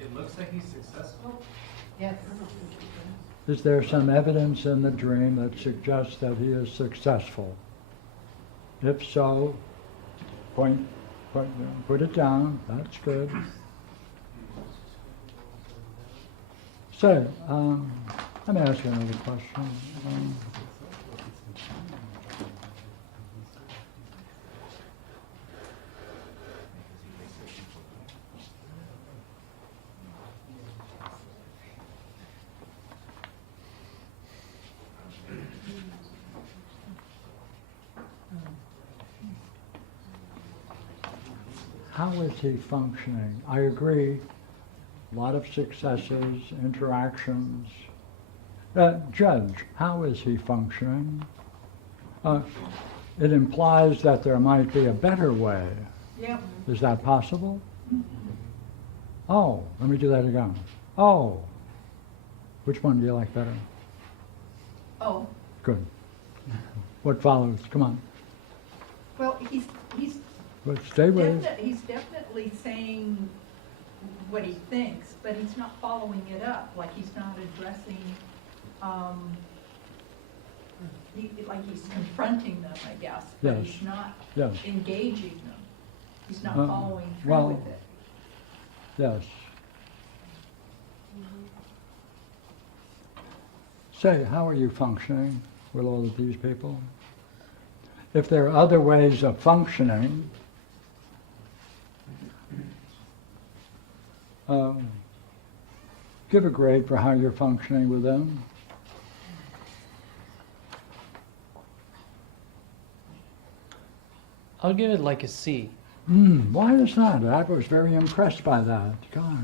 It looks like he's successful. Yes. Is there some evidence in the dream that suggests that he is successful? If so, put it down, that's good. So, let me ask you another question. How is he functioning? I agree, a lot of successes, interactions. Judge, how is he functioning? It implies that there might be a better way. Yep. Is that possible? Oh, let me do that again. Oh, which one do you like better? Oh, Good. What follows? Come on. well, he's But stay with it. he's definitely saying what he thinks, but he's not following it up, like he's not addressing, like he's confronting them, I guess, but Yes. he's not Yes, engaging them. He's not Uh, following through well- with it. yes. Say, how are you functioning with all of these people? If there are other ways of functioning, give a grade for how you're functioning with them. I'll give it like a C. Why is that? I was very impressed by that. Gosh.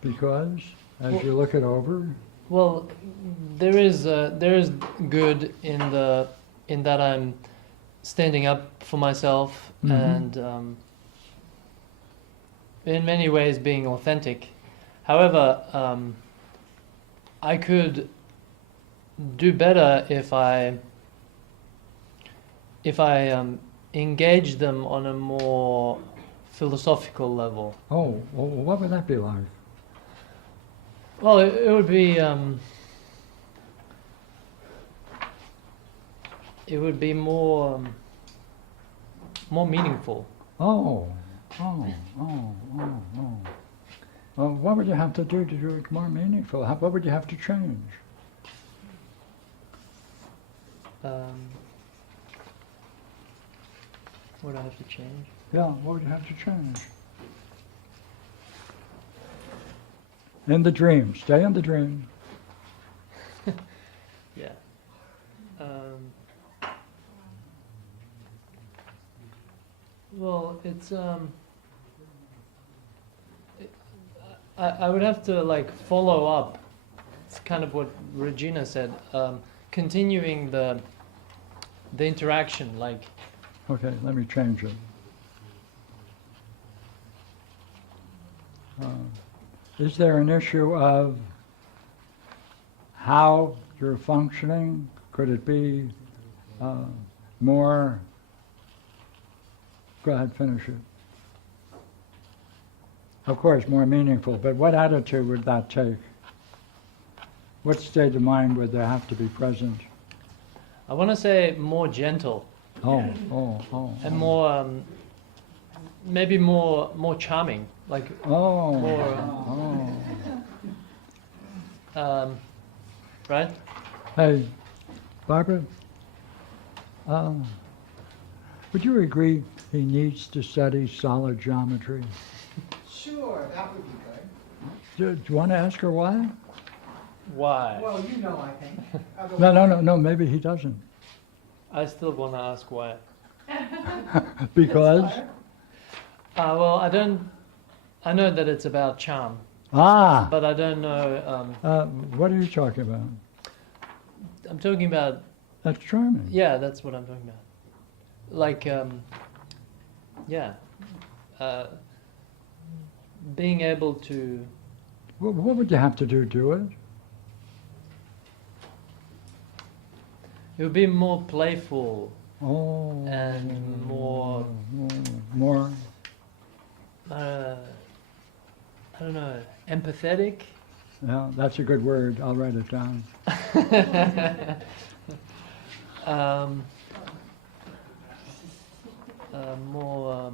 Because as you look it over, Well, there is good in that I'm standing up for myself Mhm. and in many ways being authentic. However, I could do better if I engage them on a more philosophical level. oh, well, what would that be like? Well, it would be more meaningful. Oh. Well, what would you have to do it more meaningful? What would you have to change? What do I have to change? Yeah, what would you have to change? In the dream. Stay in the dream. Yeah. Well, it's I would have to like follow up. It's kind of what Regina said. Continuing the interaction, like. Okay, let me change it. Is there an issue of how you're functioning? Could it be more? Go ahead, finish it. Of course, more meaningful, but what attitude would that take? What state of mind would there have to be present? I want to say more gentle. And more, maybe more charming, like more. Right? Hey, Barbara, would you agree he needs to study solid geometry? Sure, that would be good. Do you want to ask her why? Why? Well, you know, I think. No, maybe he doesn't. I still want to ask why. Because? Well, I know that it's about charm. But I don't know. What are you talking about? I'm talking about. That's charming. Yeah, that's what I'm talking about. Like, being able to. What would you have to do it? It would be more playful. Oh. And more. More. I don't know. Empathetic. Yeah, that's a good word. I'll write it down. More.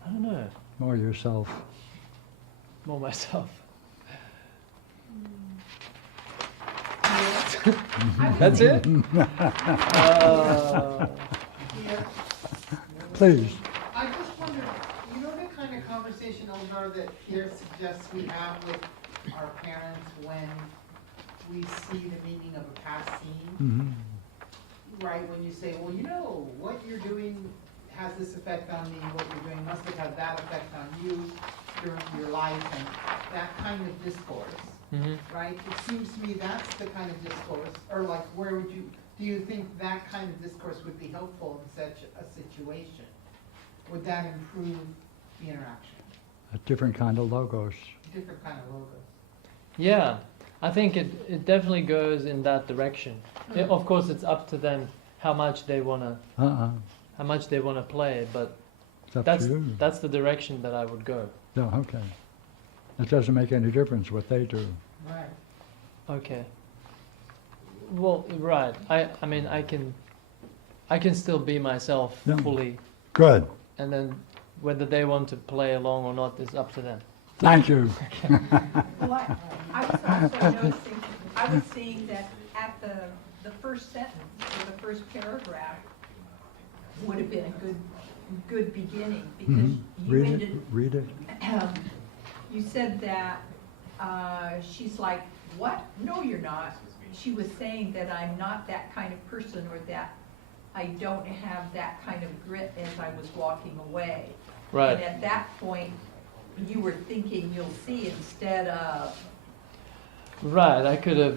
I don't know. More yourself. More myself. That's it? Please. I just wonder, you know the kind of conversation, Eldar, that Pierre suggests we have with our parents when we see the meaning of a past scene? Mm-hmm. Right, when you say, well, you know, what you're doing has this effect on me, what you're doing must have had that effect on you during your life, and that kind of discourse. Right? It seems to me that's the kind of discourse, or like where would you, do you think that kind of discourse would be helpful in such a situation? Would that improve the interaction? A different kind of logos. Different kind of logos. Yeah, I think it definitely goes in that direction. Of course, it's up to them how much they wanna play, but that's the direction that I would go. No, okay. It doesn't make any difference what they do. Right. Okay. Well, right. I mean, I can still be myself fully. Good. And then whether they want to play along or not is up to them. Thank you. Well, I was also noticing, I was seeing that at the first sentence, or the first paragraph, would have been a good beginning, because you ended. Read it. You said that she's like, what? No, you're not. She was saying that I'm not that kind of person, or that I don't have that kind of grit as I was walking away. Right. And at that point, you were thinking you'll see instead of. Right. I could have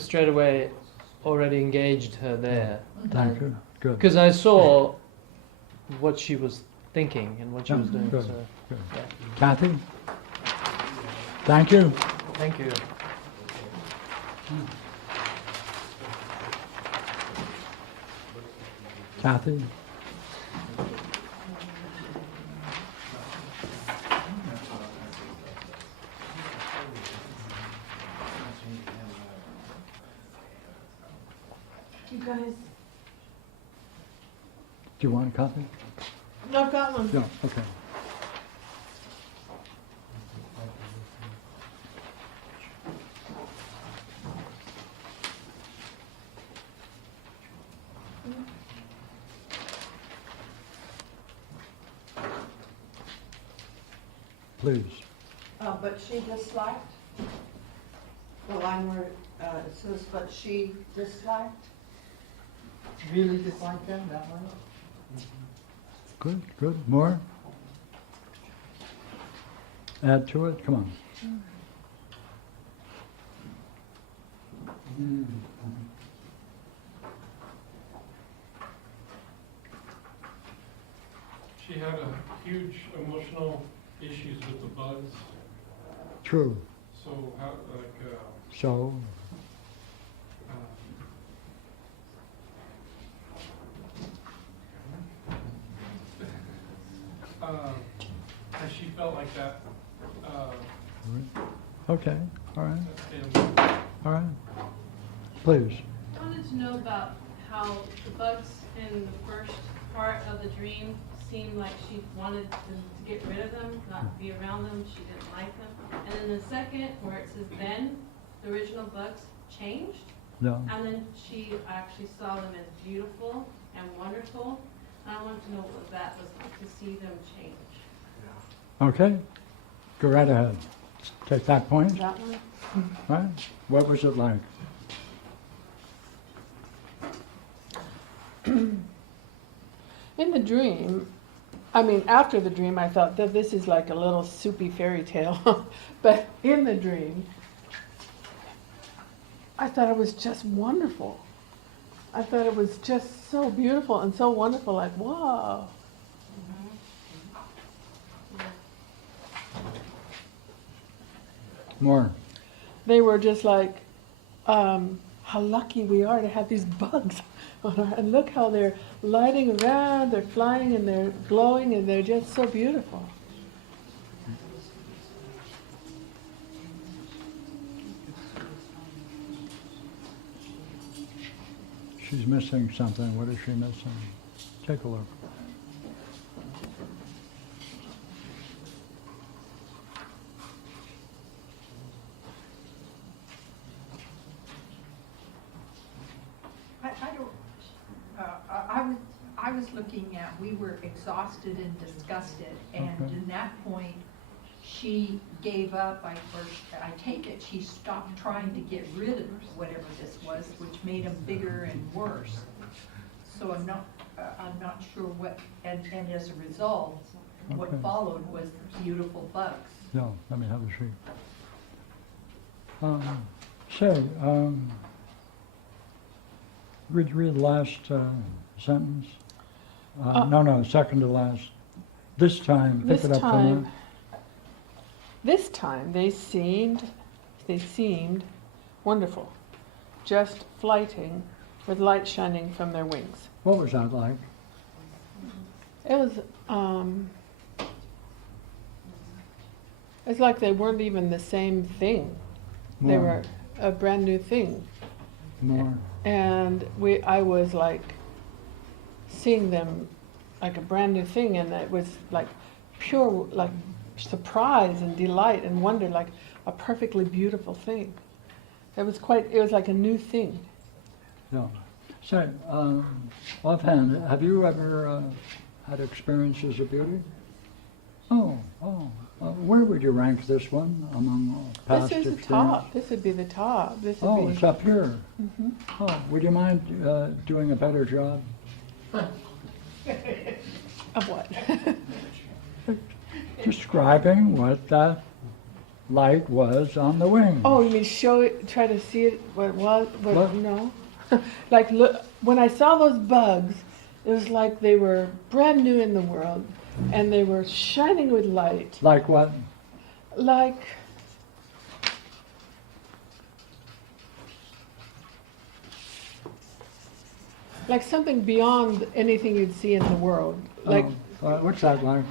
straight away already engaged her there. Thank you. Good. Because I saw what she was thinking and what she was doing. Good. So, Good. yeah. Cathy? Thank you. Thank you. Cathy? You guys, Do you want a copy? no, I've got one. No, okay. Please. but she disliked, the line where it says, but she disliked. Really dislike them that way? Good, good. More? Add to it? Come on. She had a huge emotional issues with the bugs, True. so how, like, So, has she felt like that, okay, all right, and all right. Please. I wanted to know about how the bugs in the first part of the dream seemed like she wanted to get rid of them, not be around them, she didn't like them. And then the second, where it says then, the original bugs changed, No. and then she actually saw them as beautiful and wonderful. And I wanted to know what that was like, to see them change. Okay, go right ahead. Take that point, That one? right? What was it like? In the dream, I mean, after the dream, I thought that this is like a little soupy fairy tale. But in the dream, I thought it was just wonderful. I thought it was just so beautiful and so wonderful, like, wow. More. They were just like, how lucky we are to have these bugs on our, and look how they're lighting around, they're flying and they're glowing and they're just so beautiful. She's missing something. What is she missing? Take a look. I was looking at, we were exhausted and disgusted, and Okay. in that point, she gave up. I take it she stopped trying to get rid of whatever this was, which made them bigger and worse. So I'm not sure what, and as a result, what Okay. followed was beautiful bugs. No, let me have a sheet. Say, read the last sentence. No, second to last. This time, pick it up from This time they seemed wonderful, just flighting with light shining from their wings. What was that like? It was it's like they weren't even the same thing. They More. were a brand new thing. More. And I was like seeing them like a brand new thing, and it was like pure like surprise and delight and wonder, like a perfectly beautiful thing. It was like a new thing. No. Say, offhand, have you ever had experiences of beauty? Where would you rank this one among past This is the experiences? top. This would be the top. This would be. It's up here. Mhm. Oh, would you mind doing a better job? Of what? Describing what that light was on the wing. Oh, you mean show it, try to see it, what it was? What? No. Like, look, when I saw those bugs, it was like they were brand new in the world, and they were shining with light. Like what? Like, something beyond anything you'd see in the world. Like, What's that like?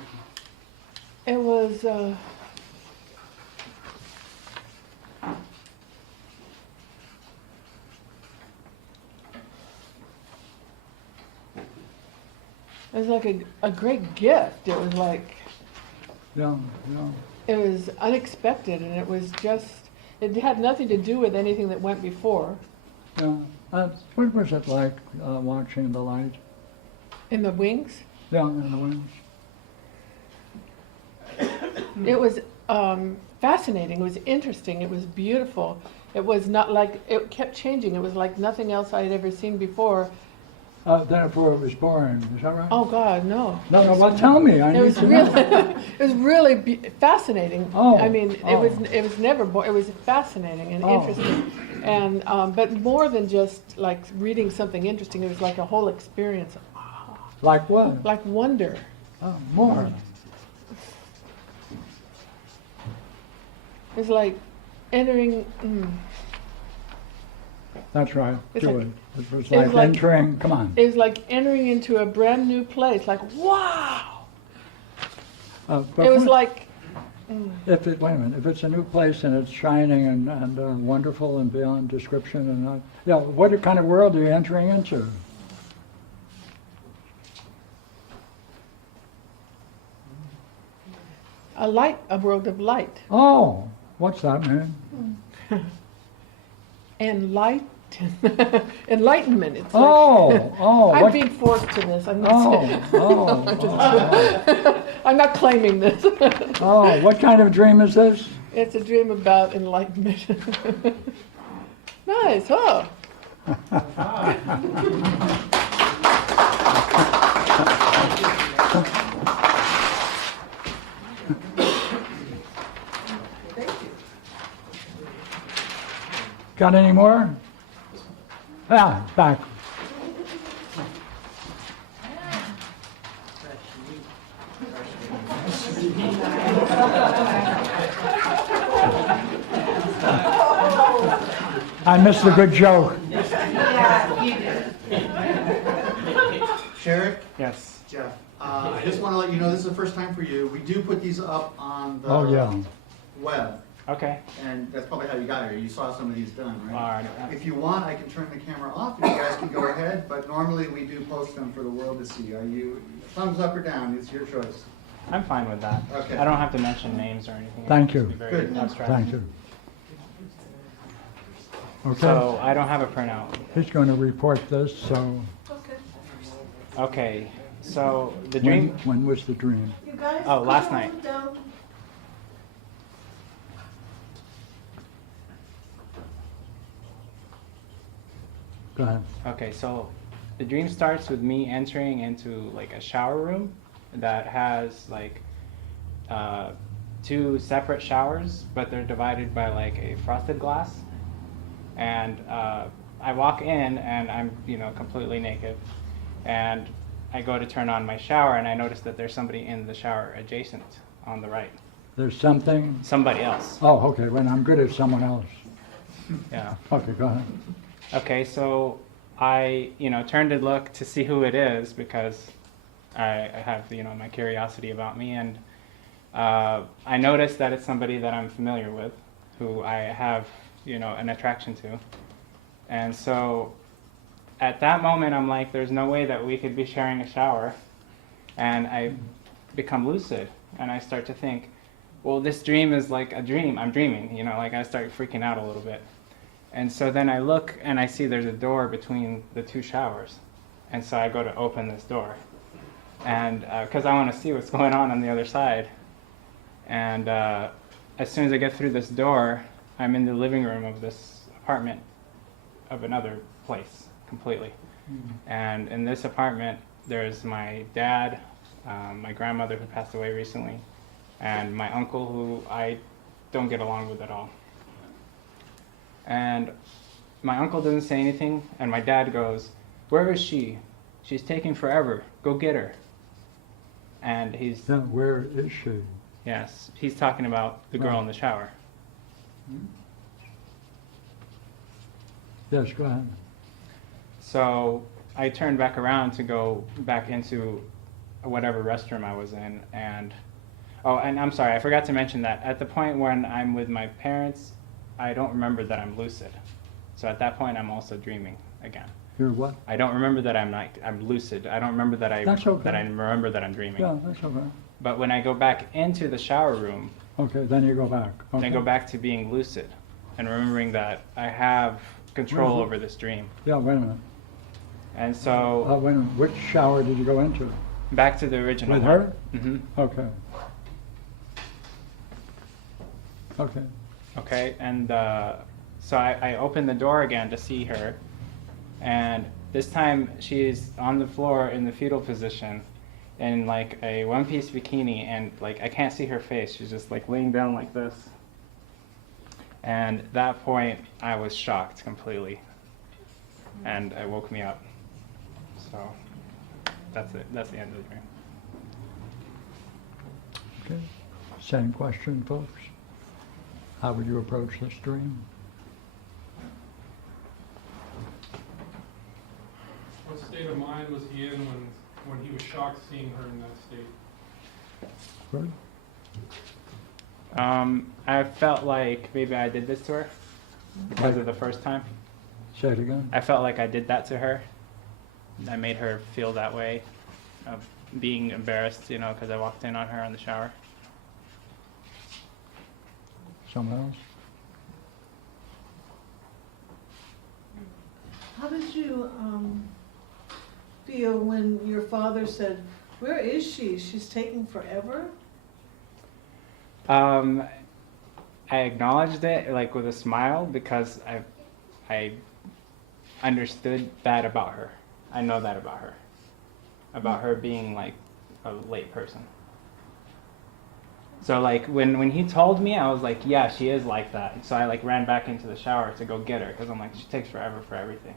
it was, it was like a great gift. It was like, Yeah. it was unexpected, and it was just, it had nothing to do with anything that went before. Yeah. What was it like watching the light? In the wings, Yeah, in the wings. it was fascinating. It was interesting. It was beautiful. It was not like, it kept changing. It was like nothing else I had ever seen before. Therefore it was boring, is that right? Oh God, no. No, no, well, tell me, I It need was to really, know. it was really fascinating. Oh, I mean, oh. it was never boring. It was fascinating and Oh. interesting, and but more than just like reading something interesting, it was like a whole experience, Like what? like wonder. Oh, more. It's like entering. That's right, It's do like- it. It was it was like like- entering, come on. It was like entering into a brand new place. Like wow! But It was what- like. If it, wait a minute, if it's a new place and it's shining and wonderful and beyond description and not, yeah, what kind of world are you entering into? A world of light. Oh, what's that mean? Enlightenment. It's Oh, oh, I'm what- being forced to this. I'm not. Oh, oh, I'm, oh, I'm not claiming this. Oh, what kind of dream is this? It's a dream about enlightenment. Nice, huh? Got any more? Ah, back. I missed a good joke. Terek? Yes. Jeff, I just want to let you know this is the first time for you. We do put these up on the Oh, yeah. web, Okay. and that's probably how you got here. You saw some of these done, right? All right. If you want, I can turn the camera off and you guys can go ahead, but normally we do post them for the world to see. Are you, thumbs up or down, it's your choice. I'm fine with that. Okay. I don't have to mention names or anything. Thank It'll you. just be very Good. abstract. Thank you. Okay, So I don't have a printout. he's going to report this, so Okay. So the dream. when was the dream? You guys. Oh, last come night. down. Go ahead. Okay, so the dream starts with me entering into like a shower room that has like two separate showers, but they're divided by like a frosted glass. And I walk in and I'm, completely naked. And I go to turn on my shower and I notice that there's somebody in the shower adjacent on the right. There's something? Somebody else. Oh, okay, well, I'm good at someone else. Yeah. Okay, go ahead. Okay, so I, turn to look to see who it is because I have, my curiosity about me, and I notice that it's somebody that I'm familiar with, who I have, an attraction to. And so at that moment, I'm like, there's no way that we could be sharing a shower. And I become lucid, and I start to think, well, this dream is like a dream. I'm dreaming, like I start freaking out a little bit. And so then I look and I see there's a door between the two showers. And so I go to open this door. And because I want to see what's going on the other side. And as soon as I get through this door, I'm in the living room of this apartment of another place completely. And in this apartment, there's my dad, my grandmother who passed away recently, and my uncle who I don't get along with at all. And my uncle doesn't say anything, and my dad goes, "Where is she? She's taking forever. Go get her." And he's... Yeah, where is she? Yes, he's talking about the girl in the shower. Yes, go ahead. So I turned back around to go back into whatever restroom I was in, and and I'm sorry, I forgot to mention that at the point when I'm with my parents, I don't remember that I'm lucid. So at that point, I'm also dreaming again. You're what? I don't remember that I'm lucid. I don't remember that That's okay. that I remember that I'm dreaming. Yeah, that's okay. But when I go back into the shower room, Okay, then you go back. then I Okay. go back to being lucid and remembering that I have control Mhm. over this dream. Yeah, wait a minute. And so Wait a minute. Which shower did you go into? back to the original With one. her? Mm-hmm. Okay. Okay. Okay, and so I opened the door again to see her, and this time she's on the floor in the fetal position in like a one-piece bikini, and like I can't see her face. She's just like laying down like this. And at that point, I was shocked completely, and it woke me up. So that's it. That's the end of the dream. Okay. Same question, folks. How would you approach this dream? What state of mind was he in when he was shocked seeing her in that state? Good. I felt like maybe I did this to her because of the first time. Say it again. I felt like I did that to her. I made her feel that way, of being embarrassed, you know, because I walked in on her in the shower. Someone else? How did you feel when your father said, "Where is she? She's taking forever"? I acknowledged it like with a smile because I understood that about her. I know that about her being like a late person. So like when he told me, I was like, yeah, she is like that. So I like ran back into the shower to go get her because I'm like, she takes forever for everything.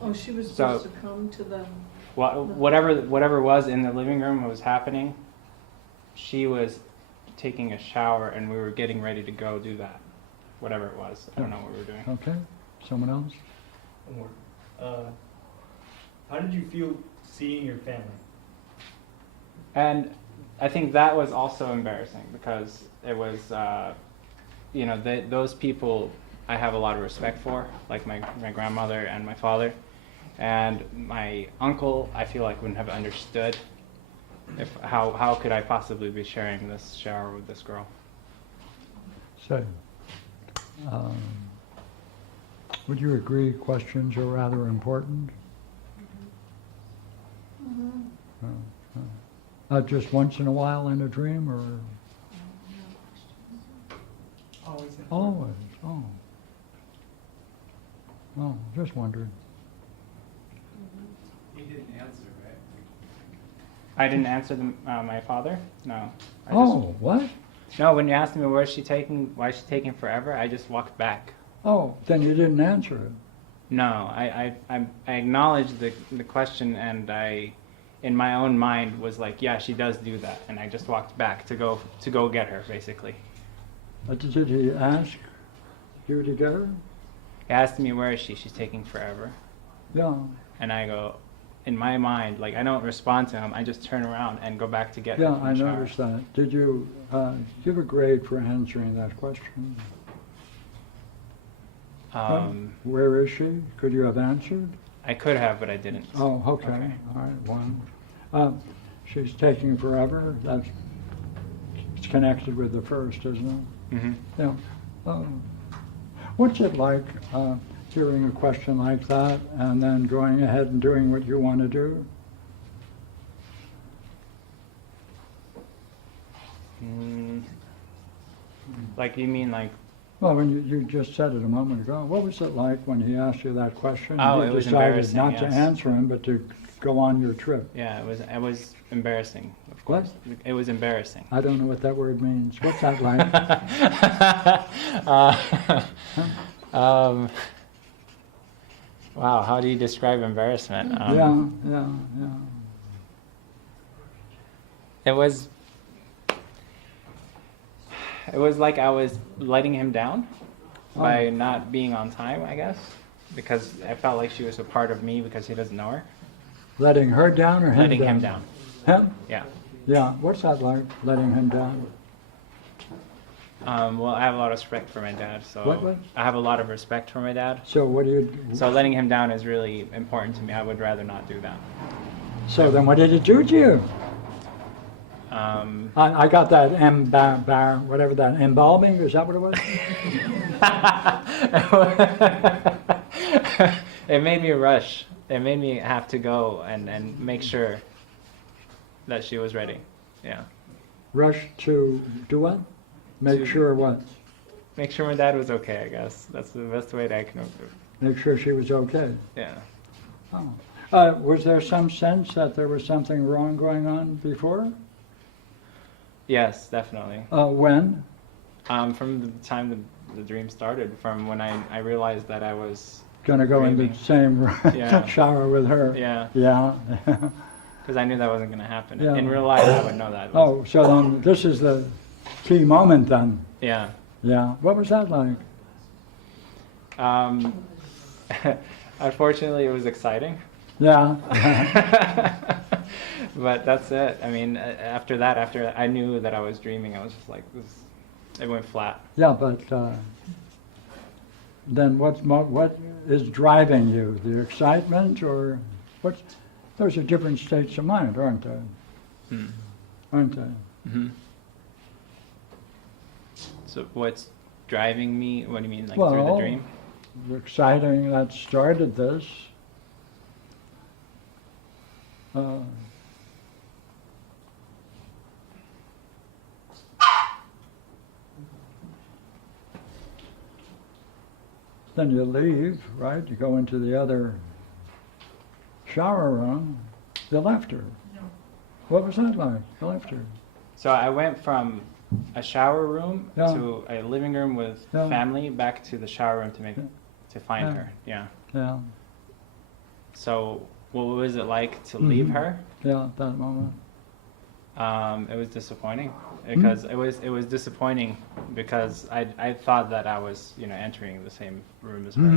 Oh, she was supposed to come to the... Whatever was in the living room was happening. She was taking a shower and we were getting ready to go do that. Whatever it was. I don't know what we were doing. Okay. Someone else? How did you feel seeing your family? And I think that was also embarrassing because it was, you know, those people I have a lot of respect for, like my grandmother and my father. And my uncle, I feel like wouldn't have understood how could I possibly be sharing this shower with this girl. So, would you agree questions are rather important? Just once in a while in a dream, or? Always. Always. Oh. Oh, just wondering. He didn't answer, right? I didn't answer my father? No. What? No, when you asked me why is she taking forever, I just walked back. Oh, then you didn't answer it. No, I acknowledged the question, and I, in my own mind, was like, yeah, she does do that, and I just walked back to go get her, basically. Did he ask you to get her? He asked me, where is she? She's taking forever. Yeah. And I go, in my mind, like I don't respond to him. I just turn around and go back to get her. Yeah, from I the shower. noticed that. Did you give a grade for answering that question? Where is she? Could you have answered? I could have, but I didn't. Oh, okay. All right, one. She's taking forever. It's connected with the first, isn't it? Mm-hmm. Yeah. What's it like hearing a question like that and then going ahead and doing what you want to do? Like you mean like? Well, when you just said it a moment ago, what was it like when he asked you that question? Oh, you it was decided embarrassing, not to yes. answer him, but to go on your trip. Yeah, it was embarrassing, of course. What? It was embarrassing. I don't know what that word means. What's that like? Wow, how do you describe embarrassment? Yeah. It was like I was letting him down by not being on time, I guess, because I felt like she was a part of me because he doesn't know her. Letting her down or him Letting down? him down. Him? Yeah. Yeah. What's that like, letting him down? Well, I have a lot of respect for my dad, so What? I have a lot of respect for my dad. So what do you... So letting him down is really important to me. I would rather not do that. So then what did it do to you? I got that whatever that, embalming, is that what it was? It made me rush. It made me have to go and make sure that she was ready. Yeah. Rush to do what? Make sure what? Make sure my dad was okay, I guess. That's the best way that I can. Make sure she was okay. Yeah. Oh. Was there some sense that there was something wrong going on before? Yes, definitely. When? From the time the dream started, from when I realized that I was Gonna go in the same Yeah. shower with her. Yeah. Yeah. Because I knew that wasn't going to happen. Yeah. In real life, I would know that. Oh, so then this is the key moment then. Yeah. Yeah. What was that like? Unfortunately, it was exciting. Yeah. But that's it. I mean, after that, after I knew that I was dreaming, I was just like, it went flat. Yeah, but then what is driving you? The excitement or what? Those are different states of mind, aren't they? Aren't they? Mm-hmm. So what's driving me? What do you mean, like through the dream? The exciting that started this. Then you leave, right? You go into the other shower room. You left her. What was that like? You left her. So I went from a shower room Yeah. to a living room with Yeah. family back to the shower room to find Yeah. her. Yeah. Yeah. So what was it like to leave her? Yeah, at that moment. It was disappointing because it was disappointing because I thought that I was entering the same room as her.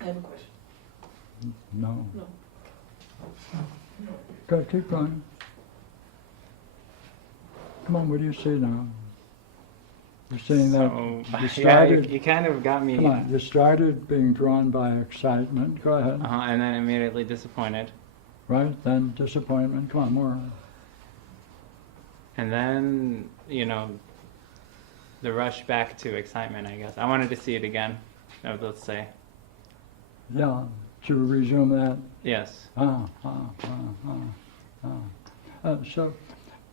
I have a question. No. No. Go, keep going. Come on, what do you see now? You're seeing that So, you yeah, started. you kind of got me. Come on, you started being drawn by excitement. Go ahead. And then immediately disappointed. Right, then disappointment. Come on, more. And then the rush back to excitement. I guess I wanted to see it again. Let's say. Yeah, to resume that. Yes. So,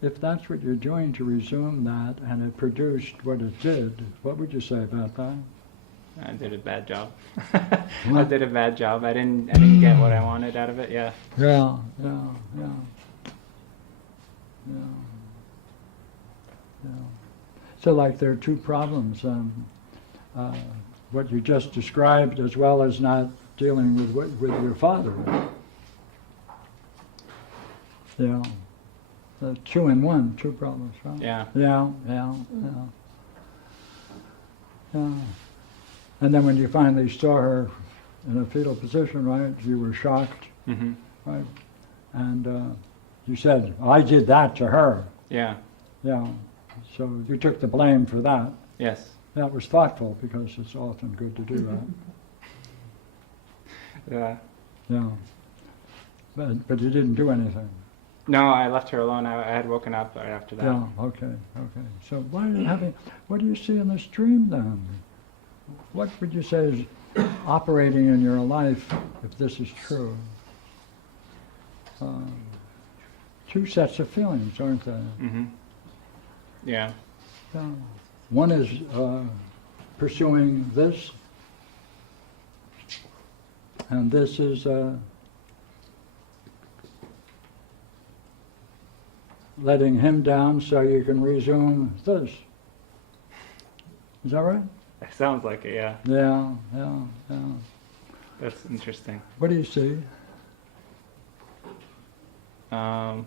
if that's what you're doing to resume that, and it produced what it did, what would you say about that? I did a bad job. I did a bad job. I didn't get what I wanted out of it. Yeah. Yeah. So, like, there are two problems. What you just described, as well as not dealing with your father. Yeah. 2 in 1, 2 problems, right? Yeah. Yeah. And then when you finally saw her in a fetal position, right, you were shocked, Mm-hmm. right? And you said, I did that to her. Yeah. Yeah. So you took the blame for that. Yes. That was thoughtful because it's often good to do that. Yeah. Yeah. But you didn't do anything. No, I left her alone. I had woken up right after that. Yeah, okay. So what do you see in this dream then? What would you say is operating in your life if this is true? 2 sets of feelings, aren't there? Mm-hmm. Yeah. Yeah. One is pursuing this, and this is letting him down so you can resume this. Is that right? It sounds like it, yeah. Yeah. That's interesting. What do you see? I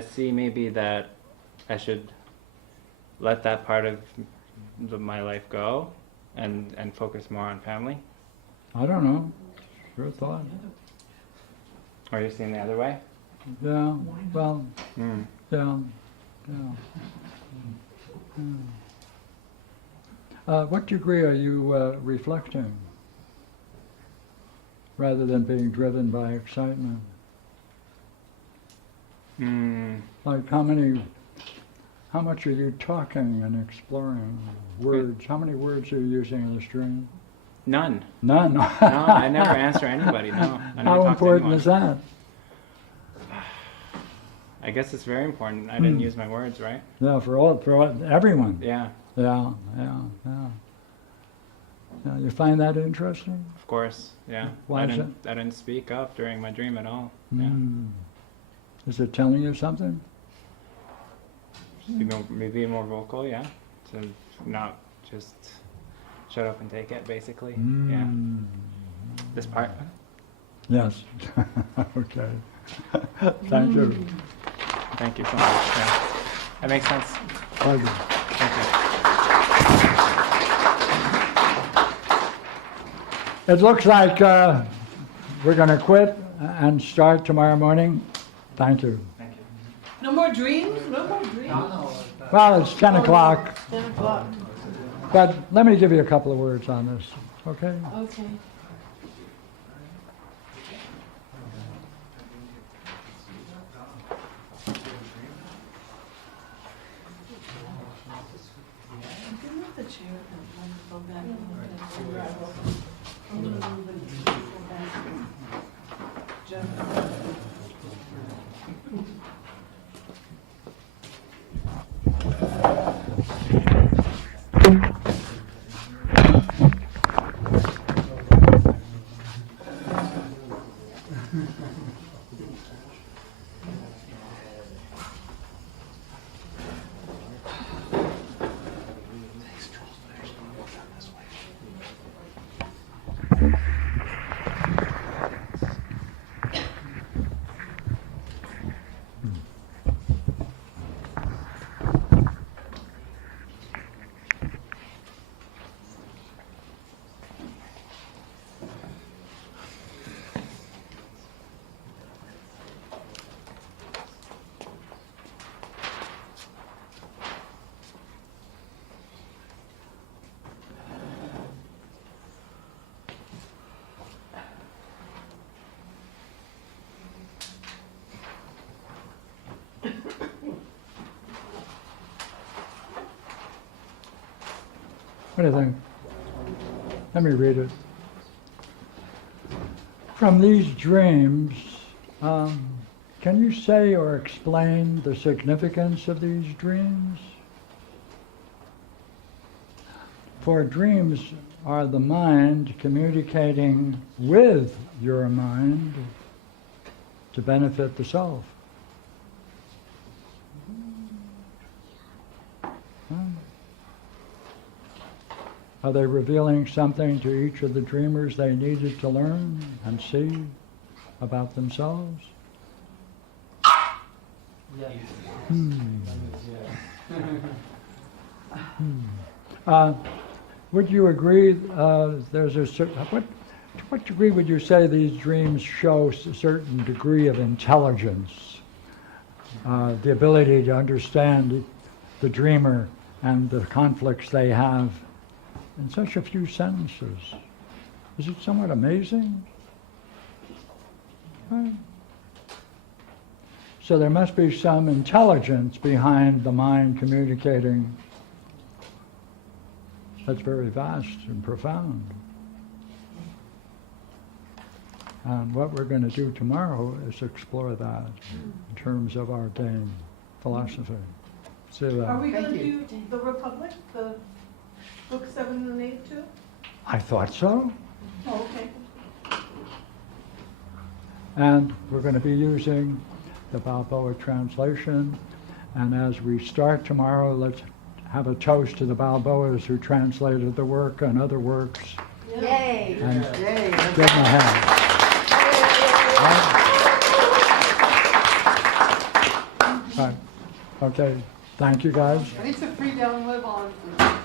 see maybe that I should let that part of my life go and focus more on family. I don't know. Your thought. Or you're seeing the other way? Yeah. Well. Mm. Yeah. What degree are you reflecting, rather than being driven by excitement? Like how much are you talking and exploring words? How many words are you using in this dream? None. None? No, I never answer anybody, no. I never How talk to important anyone. is that? I guess it's very important. I didn't use my words, right? Yeah, for everyone. Yeah, Yeah. Yeah, you find that interesting? of course. Yeah. Why I is didn't speak up during my dream at all. Yeah. Is it telling you something? Be more vocal, yeah. To not just shut up and take it, basically. Yeah. This part. Yes. Okay. Thank you. Thank you so much. Yeah. That makes sense. Pleasure. Thank you. It looks like we're going to quit and start tomorrow morning. Thank you. No more dreams? No more dreams? Well, it's 10 o'clock, 10 o'clock. but let me give you a couple of words on this, okay? Okay. Move the chair and go back and What do you think? Let me read it. From these dreams, can you say or explain the significance of these dreams? For dreams are the mind communicating with your mind to benefit the self. Are they revealing something to each of the dreamers they needed to learn and see about themselves? Would you agree there's a certain, to what degree would you say these dreams show a certain degree of intelligence? The ability to understand the dreamer and the conflicts they have in such a few sentences. Is it somewhat amazing? Right. So there must be some intelligence behind the mind communicating that's very vast and profound. And what we're going to do tomorrow is explore that in terms of our game philosophy. See that? Are we going to do the Republic, the book 7 and 8 too? I thought so. Oh, okay. And we're going to be using the Balboa translation. And as we start tomorrow, let's have a toast to the Balboas who translated the work and other works. Yay! And Yay! give them a hand. Right. Okay. Thank you, guys. And it's a free download on,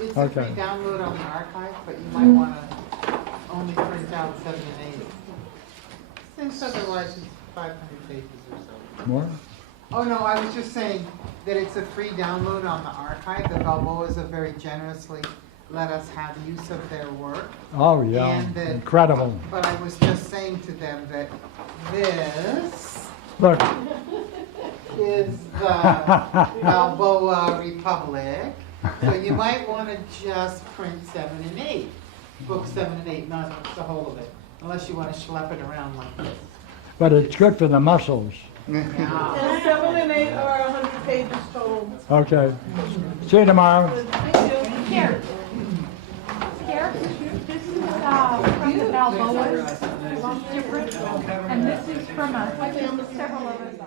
it's a Okay. free download on the archive, but you might want to only print out 7 and 8. Since otherwise it's 500 pages or so. More? Oh, no, I was just saying that it's a free download on the archive. The Balboas have very generously let us have use of their work. Oh, yeah. And that, Incredible. But I was just saying to them that this Look. is the Balboa Republic. So you might want to just print 7 and 8. Book 7 and 8, not the whole of it. Unless you want to schlep it around like this. But it's good for the muscles. And 7 and 8 are 100 pages total. Okay. See you tomorrow. Thank you. Here. Here, this is from the Balboas, different, and this is from several others.